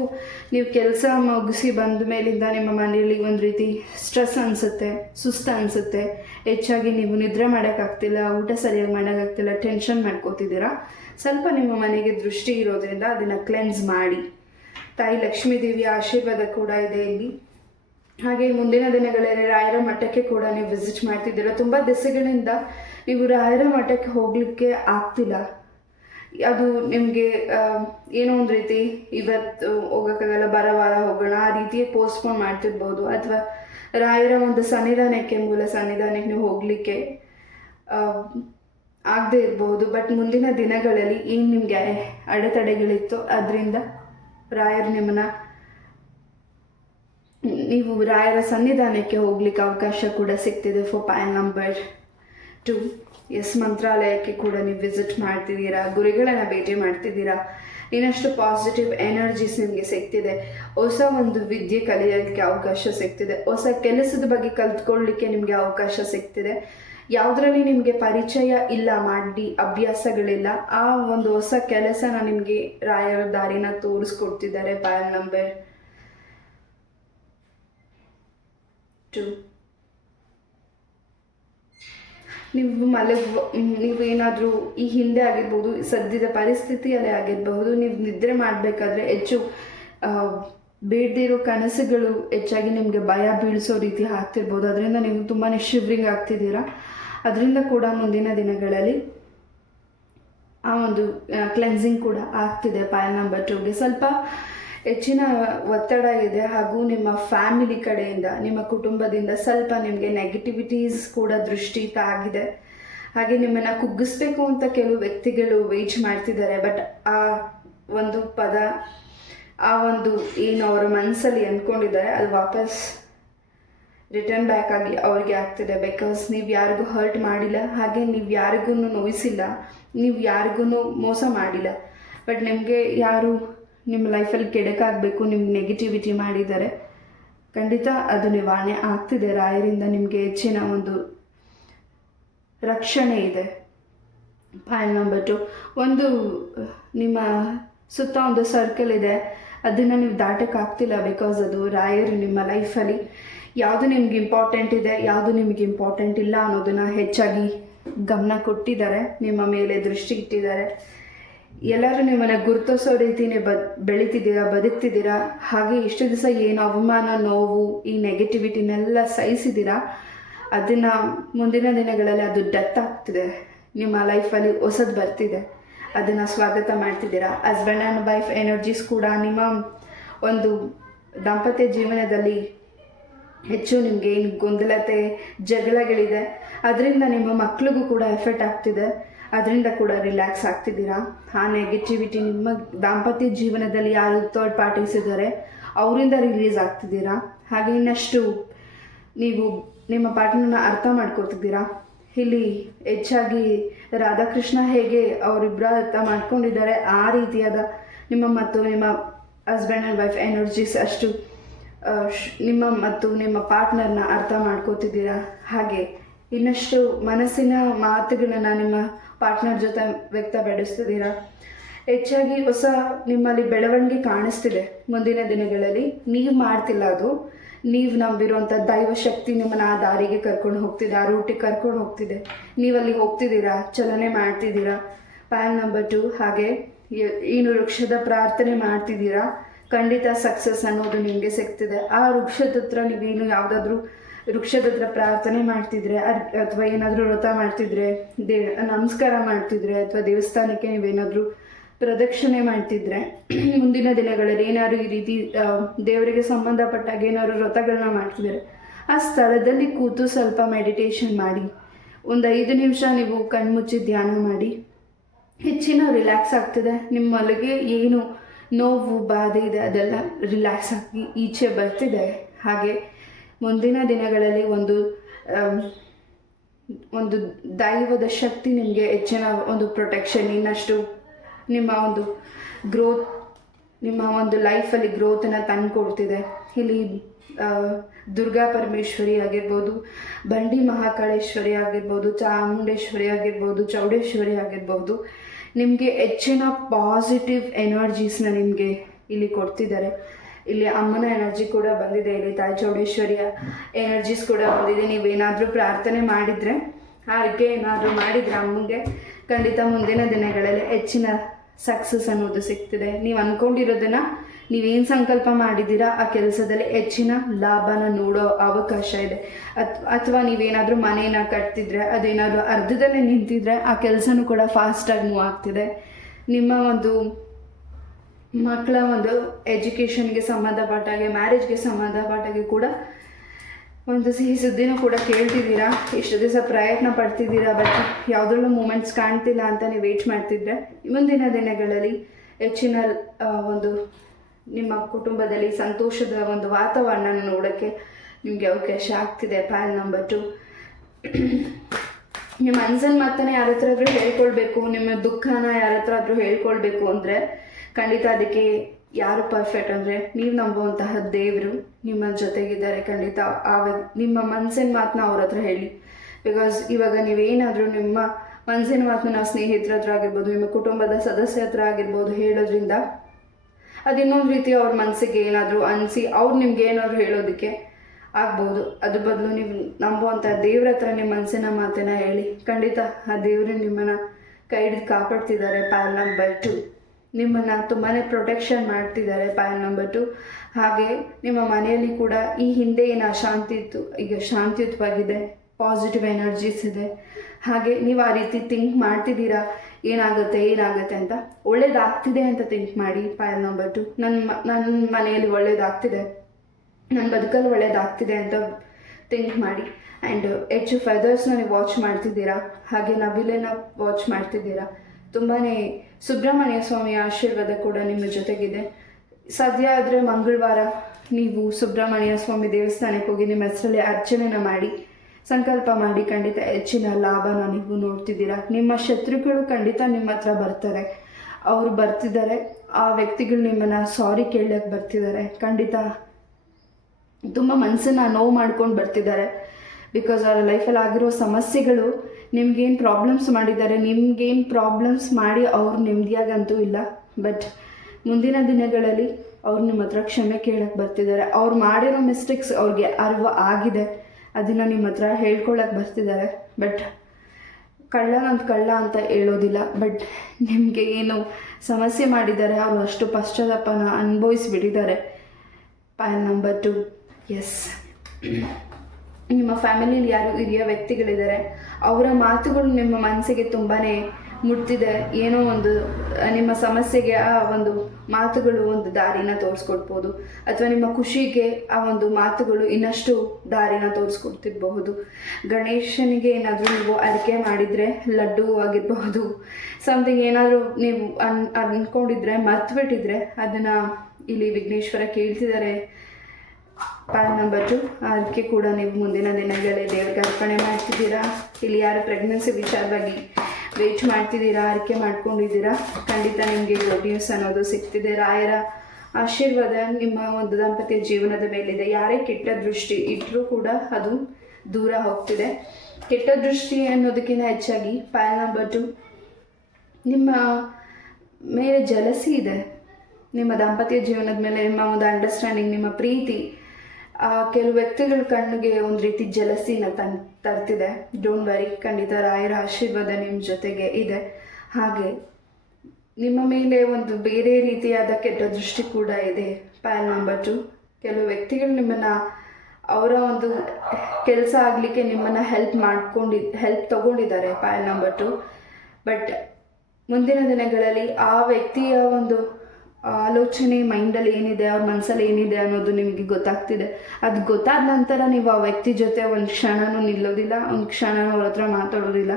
ನೀವು ಕೆಲಸ ಮುಗಿಸಿ ಬಂದ ಮೇಲಿಂದ ನಿಮ್ಮ ಮನೆಯಲ್ಲಿ ಒಂದು ರೀತಿ ಸ್ಟ್ರೆಸ್ ಅನಿಸುತ್ತೆ, ಸುಸ್ತು ಅನಿಸುತ್ತೆ, ಹೆಚ್ಚಾಗಿ ನೀವು ನಿದ್ರೆ ಮಾಡೋಕ್ಕಾಗ್ತಿಲ್ಲ, ಊಟ ಸರಿಯಾಗಿ ಮಾಡೋಕ್ಕಾಗ್ತಿಲ್ಲ, ಟೆನ್ಷನ್ ಮಾಡ್ಕೋತಿದ್ದೀರಾ. ಸ್ವಲ್ಪ ನಿಮ್ಮ ಮನೆಗೆ ದೃಷ್ಟಿ ಇರೋದ್ರಿಂದ ಅದನ್ನು ಕ್ಲೆನ್ಸ್ ಮಾಡಿ. ತಾಯಿ ಲಕ್ಷ್ಮೀ ದೇವಿಯ ಆಶೀರ್ವಾದ ಕೂಡ ಇದೆ ಇಲ್ಲಿ. ಹಾಗೆ ಮುಂದಿನ ದಿನಗಳಲ್ಲಿ ರಾಯರ ಮಠಕ್ಕೆ ಕೂಡ ನೀವು ವಿಸಿಟ್ ಮಾಡ್ತಿದ್ದೀರ. ತುಂಬ ದಿವಸಗಳಿಂದ ನೀವು ರಾಯರ ಮಠಕ್ಕೆ ಹೋಗಲಿಕ್ಕೆ ಆಗ್ತಿಲ್ಲ. ಅದು ನಿಮಗೆ ಏನೋ ಒಂದು ರೀತಿ ಇವತ್ತು ಹೋಗೋಕ್ಕಾಗಲ್ಲ, ಬರೋ ವಾರ ಹೋಗೋಣ, ಆ ರೀತಿ ಪೋಸ್ಟ್ಪೋನ್ ಮಾಡ್ತಿರ್ಬೋದು. ಅಥವಾ ರಾಯರ ಒಂದು ಸನ್ನಿಧಾನಕ್ಕೆ, ಮೂಲ ಸನ್ನಿಧಾನಕ್ಕೆ ನೀವು ಹೋಗಲಿಕ್ಕೆ ಆಗದೆ ಇರ್ಬೋದು. ಬಟ್ ಮುಂದಿನ ದಿನಗಳಲ್ಲಿ ಏನು ನಿಮಗೆ ಅಡೆತಡೆಗಳಿತ್ತು ಅದರಿಂದ ರಾಯರು ನೀವು ರಾಯರ ಸನ್ನಿಧಾನಕ್ಕೆ ಹೋಗ್ಲಿಕ್ಕೆ ಅವಕಾಶ ಕೂಡ ಸಿಗ್ತಿದೆ. ಫಾರ್ ಪಾಯಲ್ ನಂಬರ್ 2, ಎಸ್, ಮಂತ್ರಾಲಯಕ್ಕೆ ಕೂಡ ನೀವು ವಿಸಿಟ್ ಮಾಡ್ತಿದ್ದೀರಾ, ಗುರುಗಳನ್ನು ಭೇಟಿ ಮಾಡ್ತಿದ್ದೀರಾ. ಇನ್ನಷ್ಟು ಪಾಸಿಟಿವ್ ಎನರ್ಜೀಸ್ ನಿಮಗೆ ಸಿಗ್ತಿದೆ. ಹೊಸ ಒಂದು ವಿದ್ಯೆ ಕಲಿಯೋಕ್ಕೆ ಅವಕಾಶ ಸಿಗ್ತಿದೆ. ಹೊಸ ಕೆಲಸದ ಬಗ್ಗೆ ಕಲ್ತ್ಕೊಳ್ಳಿಕ್ಕೆ ನಿಮಗೆ ಅವಕಾಶ ಸಿಗ್ತಿದೆ. ಯಾವುದರಲ್ಲಿ ನಿಮಗೆ ಪರಿಚಯ ಇಲ್ಲ, ಮಾಡಿ ಅಭ್ಯಾಸಗಳಿಲ್ಲ, ಆ ಒಂದು ಹೊಸ ಕೆಲಸನ ನಿಮಗೆ ರಾಯರ ದಾರಿನ ತೋರಿಸ್ಕೊಡ್ತಿದ್ದಾರೆ. ಪಾಯಲ್ ನಂಬರ್ 2, ನೀವು ಏನಾದರೂ ಈ ಹಿಂದೆ ಆಗಿರ್ಬೋದು, ಸದ್ಯದ ಪರಿಸ್ಥಿತಿಯಲ್ಲೇ ಆಗಿರಬಹುದು, ನೀವು ನಿದ್ರೆ ಮಾಡಬೇಕಾದ್ರೆ ಹೆಚ್ಚು ಬೇಡದಿರೋ ಕನಸುಗಳು ಹೆಚ್ಚಾಗಿ ನಿಮಗೆ ಭಯ ಬೀಳಿಸೋ ರೀತಿ ಆಗ್ತಿರ್ಬೋದು. ಅದರಿಂದ ನೀವು ತುಂಬಾ ಶಿವ್ರಿಂಗ್ ಆಗ್ತಿದ್ದೀರಾ. ಅದರಿಂದ ಕೂಡ ಮುಂದಿನ ದಿನಗಳಲ್ಲಿ ಆ ಒಂದು ಕ್ಲೆನ್ಸಿಂಗ್ ಕೂಡ ಆಗ್ತಿದೆ. ಪಾಯಲ್ ನಂಬರ್ 2ಗೆ ಸ್ವಲ್ಪ ಹೆಚ್ಚಿನ ಒತ್ತಡ ಇದೆ. ಹಾಗೂ ನಿಮ್ಮ ಫ್ಯಾಮಿಲಿ ಕಡೆಯಿಂದ, ನಿಮ್ಮ ಕುಟುಂಬದಿಂದ ಸ್ವಲ್ಪ ನಿಮಗೆ ನೆಗೆಟಿವಿಟೀಸ್ ಕೂಡ ದೃಷ್ಟಿ ತಾಗಿದೆ. ಹಾಗೆ ನಿಮ್ಮನ್ನು ಕುಗ್ಗಿಸ್ಬೇಕು ಅಂತ ಕೆಲವು ವ್ಯಕ್ತಿಗಳು ವೇಟ್ ಮಾಡ್ತಿದ್ದಾರೆ. ಬಟ್ ಆ ಒಂದು ಪದ, ಆ ಒಂದು ಏನು ಅವರ ಮನಸ್ಸಲ್ಲಿ ಅಂದ್ಕೊಂಡಿದ್ದಾರೆ ಅದು ವಾಪಸ್ ರಿಟರ್ನ್ ಬ್ಯಾಕ್ ಆಗಿ ಅವ್ರಿಗೆ ಆಗ್ತಿದೆ. ಬಿಕಾಸ್ ನೀವು ಯಾರಿಗೂ ಹರ್ಟ್ ಮಾಡಿಲ್ಲ, ಹಾಗೆ ನೀವು ಯಾರಿಗೂ ನೋಯಿಸಿಲ್ಲ, ನೀವು ಯಾರಿಗೂ ಮೋಸ ಮಾಡಿಲ್ಲ. ಬಟ್ ನಿಮಗೆ ಯಾರು ನಿಮ್ಮ ಲೈಫಲ್ಲಿ ಕೆಡಕಾಗಬೇಕು, ನಿಮ್ಗೆ ನೆಗೆಟಿವಿಟಿ ಮಾಡಿದ್ದಾರೆ, ಖಂಡಿತ ಅದು ನಿವಾರಣೆ ಆಗ್ತಿದೆ. ರಾಯರಿಂದ ನಿಮಗೆ ಹೆಚ್ಚಿನ ಒಂದು ರಕ್ಷಣೆ ಇದೆ. ಪಾಯಲ್ ನಂಬರ್ 2, ಒಂದು ನಿಮ್ಮ ಸುತ್ತ ಒಂದು ಸರ್ಕಲ್ ಇದೆ, ಅದನ್ನು ನೀವು ದಾಟೋಕ್ಕಾಗ್ತಿಲ್ಲ. ಬಿಕಾಸ್ ಅದು ರಾಯರು ನಿಮ್ಮ ಲೈಫಲ್ಲಿ ಯಾವುದು ನಿಮ್ಗೆ ಇಂಪಾರ್ಟೆಂಟ್ ಇದೆ, ಯಾವುದು ನಿಮಗೆ ಇಂಪಾರ್ಟೆಂಟ್ ಇಲ್ಲ ಅನ್ನೋದನ್ನು ಹೆಚ್ಚಾಗಿ ಗಮನ ಕೊಟ್ಟಿದ್ದಾರೆ, ನಿಮ್ಮ ಮೇಲೆ ದೃಷ್ಟಿ ಇಟ್ಟಿದ್ದಾರೆ. ಎಲ್ಲರೂ ನಿಮ್ಮನ್ನು ಗುರುತಿಸೋ ರೀತಿಯೇ ಬೆಳೀತಿದ್ದೀರಾ, ಬದುಕ್ತಿದ್ದೀರಾ. ಹಾಗೆ ಇಷ್ಟು ದಿವಸ ಏನು ಅವಮಾನ, ನೋವು, ಈ ನೆಗೆಟಿವಿಟಿನೆಲ್ಲ ಸಹಿಸಿದ್ದೀರಾ, ಅದನ್ನು ಮುಂದಿನ ದಿನಗಳಲ್ಲಿ ಅದು ಡೆತ್ ಆಗ್ತಿದೆ. ನಿಮ್ಮ ಲೈಫಲ್ಲಿ ಹೊಸದು ಬರ್ತಿದೆ, ಅದನ್ನು ಸ್ವಾಗತ ಮಾಡ್ತಿದ್ದೀರಾ. ಹಸ್ಬೆಂಡ್ ಆ್ಯಂಡ್ ವೈಫ್ ಎನರ್ಜೀಸ್ ಕೂಡ ನಿಮ್ಮ ಒಂದು ದಾಂಪತ್ಯ ಜೀವನದಲ್ಲಿ ಹೆಚ್ಚು ನಿಮಗೆ ಏನು ಗೊಂದಲತೆ, ಜಗಳಗಳಿದೆ, ಅದರಿಂದ ನಿಮ್ಮ ಮಕ್ಕಳಿಗೂ ಕೂಡ ಎಫೆಕ್ಟ್ ಆಗ್ತಿದೆ. ಅದರಿಂದ ಕೂಡ ರಿಲ್ಯಾಕ್ಸ್ ಆಗ್ತಿದ್ದೀರಾ. ಆ ನೆಗೆಟಿವಿಟಿ ನಿಮ್ಮ ದಾಂಪತ್ಯ ಜೀವನದಲ್ಲಿ ಯಾರು ಥರ್ಡ್ ಪಾರ್ಟೀಸ್ ಇದ್ದಾರೆ ಅವರಿಂದ ರಿಲೀಸ್ ಆಗ್ತಿದ್ದೀರಾ. ಹಾಗೆ ಇನ್ನಷ್ಟು ನೀವು ನಿಮ್ಮ ಪಾರ್ಟ್ನರ್ನ ಅರ್ಥ ಮಾಡ್ಕೋತಿದ್ದೀರಾ. ಇಲ್ಲಿ ಹೆಚ್ಚಾಗಿ ರಾಧಾಕೃಷ್ಣ ಹೇಗೆ ಅವರಿಬ್ಬರ ಅರ್ಥ ಮಾಡ್ಕೊಂಡಿದ್ದಾರೆ, ಆ ರೀತಿಯಾದ ನಿಮ್ಮ ಮತ್ತು ನಿಮ್ಮ ಹಸ್ಬೆಂಡ್ ಆ್ಯಂಡ್ ವೈಫ್ ಎನರ್ಜೀಸ್ ಅಷ್ಟು ನಿಮ್ಮ ಮತ್ತು ನಿಮ್ಮ ಪಾರ್ಟ್ನರ್ನ ಅರ್ಥ ಮಾಡ್ಕೋತಿದ್ದೀರಾ. ಹಾಗೆ ಇನ್ನಷ್ಟು ಮನಸ್ಸಿನ ಮಾತುಗಳನ್ನು ನಿಮ್ಮ ಪಾರ್ಟ್ನರ್ ಜೊತೆ ವ್ಯಕ್ತಪಡಿಸ್ತಿದ್ದೀರಾ. ಹೆಚ್ಚಾಗಿ ಹೊಸ ನಿಮ್ಮಲ್ಲಿ ಬೆಳವಣಿಗೆ ಕಾಣಿಸ್ತಿದೆ. ಮುಂದಿನ ದಿನಗಳಲ್ಲಿ ನೀವು ಮಾಡ್ತಿಲ್ಲ, ಅದು ನೀವು ನಂಬಿರುವಂಥ ದೈವಶಕ್ತಿ ನಿಮ್ಮನ್ನು ಆ ದಾರಿಗೆ ಕರ್ಕೊಂಡು ಹೋಗ್ತಿದೆ, ಆ ರೂಟಿಗೆ ಕರ್ಕೊಂಡು ಹೋಗ್ತಿದೆ. ನೀವಲ್ಲಿ ಹೋಗ್ತಿದ್ದೀರಾ, ಚಲನೆ ಮಾಡ್ತಿದ್ದೀರಾ. ಪಾಯಲ್ ನಂಬರ್ 2, ಹಾಗೆ ಏನು ವೃಕ್ಷದ ಪ್ರಾರ್ಥನೆ ಮಾಡ್ತಿದ್ದೀರಾ, ಖಂಡಿತ ಸಕ್ಸಸ್ ಅನ್ನೋದು ನಿಮಗೆ ಸಿಗ್ತಿದೆ. ಆ ವೃಕ್ಷದ ಹತ್ರ ನೀವೇನು ಯಾವುದಾದ್ರೂ ವೃಕ್ಷದ ಹತ್ರ ಪ್ರಾರ್ಥನೆ ಮಾಡ್ತಿದ್ರೆ, ಅಥವಾ ಏನಾದರೂ ವ್ರತ ಮಾಡ್ತಿದ್ರೆ, ನಮಸ್ಕಾರ ಮಾಡ್ತಿದ್ರೆ, ಅಥವಾ ದೇವಸ್ಥಾನಕ್ಕೆ ನೀವೇನಾದರೂ ಪ್ರದಕ್ಷಿಣೆ ಮಾಡ್ತಿದ್ರೆ, ಮುಂದಿನ ದಿನಗಳಲ್ಲಿ ಏನಾದ್ರು ಈ ರೀತಿ ದೇವರಿಗೆ ಸಂಬಂಧಪಟ್ಟಾಗ ಏನಾದ್ರು ವ್ರತಗಳನ್ನ ಮಾಡ್ತಿದ್ದಾರೆ, ಆ ಸ್ಥಳದಲ್ಲಿ ಕೂತು ಸ್ವಲ್ಪ ಮೆಡಿಟೇಷನ್ ಮಾಡಿ, ಒಂದು 5 ನಿಮಿಷ ನೀವು ಕಣ್ಮುಚ್ಚಿ ಧ್ಯಾನ ಮಾಡಿ, ಹೆಚ್ಚಿನ ರಿಲ್ಯಾಕ್ಸ್ ಆಗ್ತದೆ. ನಿಮ್ಮೊಳಗೆ ಏನು ನೋವು ಬಾಧೆ ಇದೆ ಅದೆಲ್ಲ ರಿಲ್ಯಾಕ್ಸ್ ಆಗಿ ಈಚೆ ಬರ್ತಿದೆ. ಹಾಗೆ ಮುಂದಿನ ದಿನಗಳಲ್ಲಿ ಒಂದು ದೈವದ ಶಕ್ತಿ ನಿಮಗೆ ಹೆಚ್ಚಿನ ಒಂದು ಪ್ರೊಟೆಕ್ಷನ್, ಇನ್ನಷ್ಟು ನಿಮ್ಮ ಒಂದು ಗ್ರೋತ್, ನಿಮ್ಮ ಒಂದು ಲೈಫಲ್ಲಿ ಗ್ರೋತನ್ನು ತಂದುಕೊಡ್ತಿದೆ. ಇಲ್ಲಿ ದುರ್ಗಾ ಪರಮೇಶ್ವರಿ ಆಗಿರ್ಬೋದು, ಬಂಡಿ ಮಹಾಕಾಳೇಶ್ವರಿ ಆಗಿರ್ಬೋದು, ಚಾಮುಂಡೇಶ್ವರಿ ಆಗಿರ್ಬೋದು, ಚೌಡೇಶ್ವರಿ ಆಗಿರ್ಬೋದು, ನಿಮಗೆ ಹೆಚ್ಚಿನ ಪಾಸಿಟಿವ್ ಎನರ್ಜೀಸ್ನ ನಿಮಗೆ ಇಲ್ಲಿ ಕೊಡ್ತಿದ್ದಾರೆ. ಇಲ್ಲಿ ಅಮ್ಮನ ಎನರ್ಜಿ ಕೂಡ ಬಂದಿದೆ, ಇಲ್ಲಿ ತಾಯಿ ಚೌಡೇಶ್ವರಿಯ ಎನರ್ಜೀಸ್ ಕೂಡ ಬಂದಿದೆ. ನೀವೇನಾದರೂ ಪ್ರಾರ್ಥನೆ ಮಾಡಿದರೆ, ಹಾಗೆ ಏನಾದರೂ ಮಾಡಿದರೆ ಅಮ್ಮಂಗೆ ಖಂಡಿತ ಮುಂದಿನ ದಿನಗಳಲ್ಲಿ ಹೆಚ್ಚಿನ ಸಕ್ಸಸ್ ಅನ್ನೋದು ಸಿಗ್ತಿದೆ. ನೀವು ಅಂದ್ಕೊಂಡಿರೋದನ್ನು, ನೀವೇನು ಸಂಕಲ್ಪ ಮಾಡಿದ್ದೀರಾ ಆ ಕೆಲಸದಲ್ಲಿ ಹೆಚ್ಚಿನ ಲಾಭನ ನೋಡೋ ಅವಕಾಶ ಇದೆ. ಅಥವಾ ನೀವೇನಾದರೂ ಮನೇನ ಕಟ್ತಿದ್ರೆ, ಅದೇನಾದರೂ ಅರ್ಧದಲ್ಲೇ ನಿಂತಿದ್ರೆ ಆ ಕೆಲಸನೂ ಕೂಡ ಫಾಸ್ಟಾಗಿ ಮೂವ್ ಆಗ್ತಿದೆ. ನಿಮ್ಮ ಒಂದು ಮಕ್ಕಳ ಒಂದು ಎಜುಕೇಷನ್ಗೆ ಸಂಬಂಧಪಟ್ಟಾಗೆ, ಮ್ಯಾರೇಜ್ಗೆ ಸಂಬಂಧಪಟ್ಟಾಗೆ ಕೂಡ ಒಂದು ಸಿಹಿ ಸುದ್ದಿನೂ ಕೂಡ ಕೇಳ್ತಿದ್ದೀರಾ. ಇಷ್ಟು ದಿವಸ ಪ್ರಯತ್ನ ಪಡ್ತಿದ್ದೀರಾ, ಬಟ್ ಯಾವುದ್ರಲ್ಲೂ ಮೂಮೆಂಟ್ಸ್ ಕಾಣ್ತಿಲ್ಲ ಅಂತ ನೀವು ವೇಟ್ ಮಾಡ್ತಿದ್ರೆ, ಮುಂದಿನ ದಿನಗಳಲ್ಲಿ ಹೆಚ್ಚಿನ ಒಂದು ನಿಮ್ಮ ಕುಟುಂಬದಲ್ಲಿ ಸಂತೋಷದ ಒಂದು ವಾತಾವರಣ ನೋಡೋಕ್ಕೆ ನಿಮಗೆ ಅವಕಾಶ ಆಗ್ತಿದೆ. ಪ್ಯಾನ್ ನಂಬರ್ 2, ನಿಮ್ಮ ಮನಸ್ಸನ್ನು ಮಾತನೇ ಯಾರ ಹತ್ರ ಆದರೂ ಹೇಳ್ಕೊಳ್ಬೇಕು, ನಿಮ್ಮ ದುಃಖನ ಯಾರ ಹತ್ರ ಆದರೂ ಹೇಳ್ಕೊಳ್ಬೇಕು ಅಂದರೆ ಖಂಡಿತ ಅದಕ್ಕೆ ಯಾರು ಪರ್ಫೆಕ್ಟ್ ಅಂದರೆ ನೀವು ನಂಬುವಂತಹ ದೇವರು ನಿಮ್ಮ ಜೊತೆಗಿದ್ದಾರೆ. ಖಂಡಿತ ನಿಮ್ಮ ಮನಸ್ಸಿನ ಮಾತನ್ನ ಅವ್ರ ಹತ್ರ ಹೇಳಿ. ಬಿಕಾಸ್ ಇವಾಗ ನೀವೇನಾದರೂ ನಿಮ್ಮ ಮನಸ್ಸಿನ ಮಾತನ್ನ ನಾವು ಸ್ನೇಹಿತರ ಹತ್ರ ಆಗಿರ್ಬೋದು, ನಿಮ್ಮ ಕುಟುಂಬದ ಸದಸ್ಯ ಹತ್ರ ಆಗಿರ್ಬೋದು ಹೇಳೋದ್ರಿಂದ ಅದು ಇನ್ನೊಂದು ರೀತಿ ಅವ್ರ ಮನಸ್ಸಿಗೆ ಏನಾದರೂ ಅನಿಸಿ ಅವ್ರು ನಿಮ್ಗೆ ಏನಾದರೂ ಹೇಳೋದಕ್ಕೆ ಆಗ್ಬೋದು. ಅದ್ರ ಬದಲು ನೀವು ನಂಬುವಂಥ ದೇವ್ರ ಹತ್ರ ನಿಮ್ಮ ಮನಸ್ಸಿನ ಮಾತನ್ನ ಹೇಳಿ. ಖಂಡಿತ ಆ ದೇವರು ನಿಮ್ಮನ್ನು ಕೈ ಹಿಡಿದು ಕಾಪಾಡ್ತಿದ್ದಾರೆ. ಪ್ಯಾನ್ ನಂಬರ್ 2 ನಿಮ್ಮನ್ನು ತುಂಬಾ ಪ್ರೊಟೆಕ್ಷನ್ ಮಾಡ್ತಿದ್ದಾರೆ. ಪ್ಯಾನ್ ನಂಬರ್ 2 ಹಾಗೆ ನಿಮ್ಮ ಮನೆಯಲ್ಲಿ ಕೂಡ ಈ ಹಿಂದೆ ಏನು ಅಶಾಂತಿ ಇತ್ತು, ಈಗ ಶಾಂತಿಯುತವಾಗಿದೆ, ಪಾಸಿಟಿವ್ ಎನರ್ಜೀಸ್ ಇದೆ. ಹಾಗೆ ನೀವು ಆ ರೀತಿ ಥಿಂಕ್ ಮಾಡ್ತಿದ್ದೀರಾ, ಏನಾಗುತ್ತೆ ಅಂತ, ಒಳ್ಳೇದಾಗ್ತಿದೆ ಅಂತ ಥಿಂಕ್ ಮಾಡಿ. ಪ್ಯಾನ್ ನಂಬರ್ 2 ನನ್ನ ಮನೆಯಲ್ಲಿ ಒಳ್ಳೇದಾಗ್ತಿದೆ, ನನ್ನ ಬದುಕಲ್ಲಿ ಒಳ್ಳೇದಾಗ್ತಿದೆ ಅಂತ ಥಿಂಕ್ ಮಾಡಿ. ಆ್ಯಂಡ್ ಹೆಚ್ಚು ಫೆದರ್ಸ್ನ ನೀವು ವಾಚ್ ಮಾಡ್ತಿದ್ದೀರಾ, ಹಾಗೆ ನವಿಲನ್ನು ವಾಚ್ ಮಾಡ್ತಿದ್ದೀರಾ. ತುಂಬಾ ಸುಬ್ರಹ್ಮಣ್ಯ ಸ್ವಾಮಿಯ ಆಶೀರ್ವಾದ ಕೂಡ ನಿಮ್ಮ ಜೊತೆಗಿದೆ. ಸಾಧ್ಯ ಆದರೆ ಮಂಗಳವಾರ ನೀವು ಸುಬ್ರಹ್ಮಣ್ಯ ಸ್ವಾಮಿ ದೇವಸ್ಥಾನಕ್ಕೆ ಹೋಗಿ ನಿಮ್ಮ ಹೆಸರಲ್ಲಿ ಅರ್ಚನೆನ ಮಾಡಿ, ಸಂಕಲ್ಪ ಮಾಡಿ. ಖಂಡಿತ ಹೆಚ್ಚಿನ ಲಾಭನ ನೀವು ನೋಡ್ತಿದ್ದೀರಾ. ನಿಮ್ಮ ಶತ್ರುಗಳು ಖಂಡಿತ ನಿಮ್ಮ ಹತ್ರ ಬರ್ತಾರೆ, ಅವರು ಬರ್ತಿದ್ದಾರೆ. ಆ ವ್ಯಕ್ತಿಗಳು ನಿಮ್ಮನ್ನು ಸಾರಿ ಕೇಳಕ್ಕೆ ಬರ್ತಿದ್ದಾರೆ. ಖಂಡಿತ ತುಂಬ ಮನಸ್ಸನ್ನು ನೋವು ಮಾಡ್ಕೊಂಡು ಬರ್ತಿದ್ದಾರೆ. ಬಿಕಾಸ್ ಅವರ ಲೈಫಲ್ಲಿ ಆಗಿರೋ ಸಮಸ್ಯೆಗಳು, ನಿಮ್ಗೇನು ಪ್ರಾಬ್ಲಮ್ಸ್ ಮಾಡಿದ್ದಾರೆ, ನಿಮ್ಗೇನು ಪ್ರಾಬ್ಲಮ್ಸ್ ಮಾಡಿ ಅವ್ರು ನೆಮ್ಮದಿಯಾಗಂತೂ ಇಲ್ಲ. ಬಟ್ ಮುಂದಿನ ದಿನಗಳಲ್ಲಿ ಅವ್ರು ನಿಮ್ಮ ಹತ್ರ ಕ್ಷಮೆ ಕೇಳಕ್ಕೆ ಬರ್ತಿದ್ದಾರೆ. ಅವ್ರು ಮಾಡಿರೋ ಮಿಸ್ಟೇಕ್ಸ್ ಅವ್ರಿಗೆ ಅರಿವು ಆಗಿದೆ, ಅದನ್ನು ನಿಮ್ಮ ಹತ್ರ ಹೇಳ್ಕೊಳಕ್ಕೆ ಬರ್ತಿದ್ದಾರೆ. ಬಟ್ ಕಳ್ಳ ಅಂತ ಹೇಳೋದಿಲ್ಲ, ಬಟ್ ನಿಮಗೆ ಏನು ಸಮಸ್ಯೆ ಮಾಡಿದ್ದಾರೆ ಅವರು ಅಷ್ಟು ಪಶ್ಚಾತ್ತಾಪನ ಅನುಭವಿಸ್ಬಿಟ್ಟಿದ್ದಾರೆ. ಪ್ಯಾನ್ ನಂಬರ್ 2 ಎಸ್, ನಿಮ್ಮ ಫ್ಯಾಮಿಲಿಯಲ್ಲಿ ಯಾರು ಹಿರಿಯ ವ್ಯಕ್ತಿಗಳಿದ್ದಾರೆ, ಅವರ ಮಾತುಗಳು ನಿಮ್ಮ ಮನಸ್ಸಿಗೆ ತುಂಬಾ ಮುಟ್ತಿದೆ. ಏನೋ ಒಂದು ನಿಮ್ಮ ಸಮಸ್ಯೆಗೆ ಆ ಒಂದು ಮಾತುಗಳು ಒಂದು ದಾರಿನ ತೋರಿಸ್ಕೊಡ್ಬೋದು, ಅಥವಾ ನಿಮ್ಮ ಖುಷಿಗೆ ಆ ಒಂದು ಮಾತುಗಳು ಇನ್ನಷ್ಟು ದಾರಿನ ತೋರಿಸ್ಕೊಡ್ತಿರಬಹುದು. ಗಣೇಶನಿಗೆ ಏನಾದರೂ ನೀವು ಅರಿಕೆ ಮಾಡಿದರೆ, ಲಡ್ಡು ಆಗಿರಬಹುದು, ಸಮಥಿಂಗ್ ಏನಾದರೂ ನೀವು ಅಂದ್ಕೊಂಡಿದ್ರೆ ಮರ್ತುಬಿಟ್ಟಿದ್ರೆ, ಅದನ್ನು ಇಲ್ಲಿ ವಿಘ್ನೇಶ್ವರ ಕೇಳ್ತಿದ್ದಾರೆ. ಪ್ಯಾನ್ ನಂಬರ್ 2 ಅದಕ್ಕೆ ಕೂಡ ನೀವು ಮುಂದಿನ ದಿನಗಳಲ್ಲಿ ದೇವರಿಗೆ ಅರ್ಪಣೆ ಮಾಡ್ತಿದ್ದೀರಾ. ಇಲ್ಲಿ ಯಾರು ಪ್ರೆಗ್ನೆನ್ಸಿ ವಿಚಾರವಾಗಿ ವೇಟ್ ಮಾಡ್ತಿದ್ದೀರಾ, ಆರೈಕೆ ಮಾಡ್ಕೊಂಡಿದ್ದೀರಾ, ಖಂಡಿತ ನಿಮಗೆ ಗುಡ್ ನ್ಯೂಸ್ ಅನ್ನೋದು ಸಿಗ್ತಿದೆ. ರಾಯರ ಆಶೀರ್ವಾದ ನಿಮ್ಮ ಒಂದು ದಾಂಪತ್ಯ ಜೀವನದ ಮೇಲಿದೆ. ಯಾರೇ ಕೆಟ್ಟ ದೃಷ್ಟಿ ಇಟ್ಟರೂ ಕೂಡ ಅದು ದೂರ ಹೋಗ್ತಿದೆ. ಕೆಟ್ಟ ದೃಷ್ಟಿ ಅನ್ನೋದಕ್ಕಿಂತ ಹೆಚ್ಚಾಗಿ ಪ್ಯಾನ್ ನಂಬರ್ 2 ನಿಮ್ಮ ಮೇಲೆ ಜಲಸಿ ಇದೆ. ನಿಮ್ಮ ದಾಂಪತ್ಯ ಜೀವನದ ಮೇಲೆ ನಿಮ್ಮ ಒಂದು ಅಂಡರ್ಸ್ಟ್ಯಾಂಡಿಂಗ್, ನಿಮ್ಮ ಪ್ರೀತಿ ಕೆಲವು ವ್ಯಕ್ತಿಗಳ ಕಣ್ಣಿಗೆ ಒಂದು ರೀತಿ ಜಲಸಿನ ತರ್ತಿದೆ. ಡೋಂಟ್ ವರಿ, ಖಂಡಿತ ರಾಯರ ಆಶೀರ್ವಾದ ನಿಮ್ಮ ಜೊತೆಗೆ ಇದೆ. ಹಾಗೆ ನಿಮ್ಮ ಮೇಲೆ ಒಂದು ಬೇರೆ ರೀತಿಯಾದ ಕೆಟ್ಟ ದೃಷ್ಟಿ ಕೂಡ ಇದೆ. ಪ್ಯಾನ್ ನಂಬರ್ 2 ಕೆಲವು ವ್ಯಕ್ತಿಗಳು ನಿಮ್ಮನ್ನು ಅವರ ಒಂದು ಕೆಲಸ ಆಗಲಿಕ್ಕೆ ನಿಮ್ಮನ್ನು ಹೆಲ್ಪ್ ತಗೊಂಡಿದ್ದಾರೆ. ಪ್ಯಾನ್ ನಂಬರ್ 2 ಬಟ್ ಮುಂದಿನ ದಿನಗಳಲ್ಲಿ ಆ ವ್ಯಕ್ತಿಯ ಒಂದು ಆಲೋಚನೆ ಮೈಂಡಲ್ಲಿ ಏನಿದೆ, ಅವ್ರ ಮನಸ್ಸಲ್ಲಿ ಏನಿದೆ ಅನ್ನೋದು ನಿಮಗೆ ಗೊತ್ತಾಗ್ತಿದೆ. ಅದು ಗೊತ್ತಾದ ನಂತರ ನೀವು ಆ ವ್ಯಕ್ತಿ ಜೊತೆ ಒಂದು ಕ್ಷಣನೂ ನಿಲ್ಲೋದಿಲ್ಲ, ಒಂದು ಕ್ಷಣನೂ ಅವ್ರ ಹತ್ರ ಮಾತಾಡೋದಿಲ್ಲ.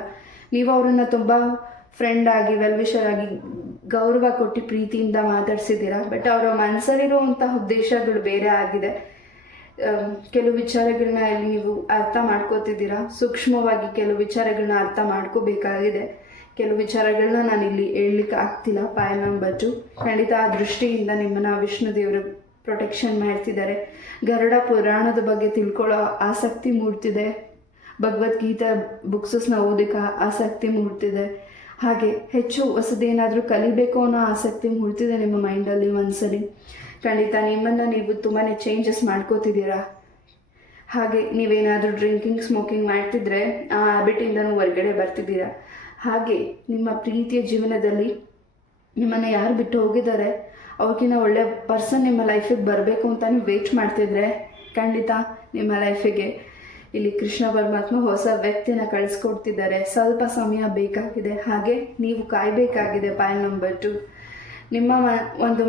ನೀವು ಅವರನ್ನು ತುಂಬ ಫ್ರೆಂಡ್ ಆಗಿ, ವೆಲ್ ವಿಷರ್ ಆಗಿ ಗೌರವ ಕೊಟ್ಟು ಪ್ರೀತಿಯಿಂದ ಮಾತಾಡ್ಸಿದ್ದೀರಾ. ಬಟ್ ಅವರ ಮನಸ್ಸಲ್ಲಿರುವಂತಹ ಉದ್ದೇಶಗಳು ಬೇರೆ ಆಗಿದೆ. ಕೆಲವು ವಿಚಾರಗಳನ್ನ ಇಲ್ಲಿ ನೀವು ಅರ್ಥ ಮಾಡ್ಕೋತಿದ್ದೀರಾ. ಸೂಕ್ಷ್ಮವಾಗಿ ಕೆಲವು ವಿಚಾರಗಳನ್ನ ಅರ್ಥ ಮಾಡ್ಕೋಬೇಕಾಗಿದೆ. ಕೆಲವು ವಿಚಾರಗಳನ್ನ ನಾನು ಇಲ್ಲಿ ಹೇಳಲಿಕ್ಕೆ ಆಗ್ತಿಲ್ಲ. ಪಾಯಲ್ ನಂಬರ್ 2 ಖಂಡಿತ ಆ ದೃಷ್ಟಿಯಿಂದ ನಿಮ್ಮನ್ನು ವಿಷ್ಣು ದೇವರು ಪ್ರೊಟೆಕ್ಷನ್ ಮಾಡ್ತಿದ್ದಾರೆ. ಗರುಡ ಪುರಾಣದ ಬಗ್ಗೆ ತಿಳ್ಕೊಳ್ಳೋ ಆಸಕ್ತಿ ಮೂಡ್ತಿದೆ. ಭಗವದ್ಗೀತಾ ಬುಕ್ಸಸ್ನ ಓದೋಕ್ಕೆ ಆಸಕ್ತಿ ಮೂಡ್ತಿದೆ. ಹಾಗೆ ಹೆಚ್ಚು ಹೊಸದೇನಾದರೂ ಕಲಿಬೇಕು ಅನ್ನೋ ಆಸಕ್ತಿ ಮೂಡ್ತಿದೆ ನಿಮ್ಮ ಮೈಂಡಲ್ಲಿ, ಮನಸ್ಸಲ್ಲಿ. ಖಂಡಿತ ನಿಮ್ಮನ್ನು ನೀವು ತುಂಬಾ ಚೇಂಜಸ್ ಮಾಡ್ಕೋತಿದ್ದೀರಾ. ಹಾಗೆ ನೀವೇನಾದರೂ ಡ್ರಿಂಕಿಂಗ್ ಸ್ಮೋಕಿಂಗ್ ಮಾಡ್ತಿದ್ರೆ ಆ ಹ್ಯಾಬಿಟಿಂದನೂ ಹೊರಗಡೆ ಬರ್ತಿದ್ದೀರಾ. ಹಾಗೆ ನಿಮ್ಮ ಪ್ರೀತಿಯ ಜೀವನದಲ್ಲಿ ನಿಮ್ಮನ್ನು ಯಾರು ಬಿಟ್ಟು ಹೋಗಿದ್ದಾರೆ ಅವ್ರಿಗಿನ್ನ ಒಳ್ಳೆ ಪರ್ಸನ್ ನಿಮ್ಮ ಲೈಫಿಗೆ ಬರಬೇಕು ಅಂತ ನೀವು ವೇಟ್ ಮಾಡ್ತಿದ್ರೆ ಖಂಡಿತ ನಿಮ್ಮ ಲೈಫಿಗೆ ಇಲ್ಲಿ ಕೃಷ್ಣ ಪರಮಾತ್ಮ ಹೊಸ ವ್ಯಕ್ತಿನ ಕಳಿಸ್ಕೊಡ್ತಿದ್ದಾರೆ. ಸ್ವಲ್ಪ ಸಮಯ ಬೇಕಾಗಿದೆ. ಹಾಗೆ ನೀವು ಕಾಯಬೇಕಾಗಿದೆ. ಪಾಯಲ್ ನಂಬರ್ 2 ನಿಮ್ಮ ಒಂದು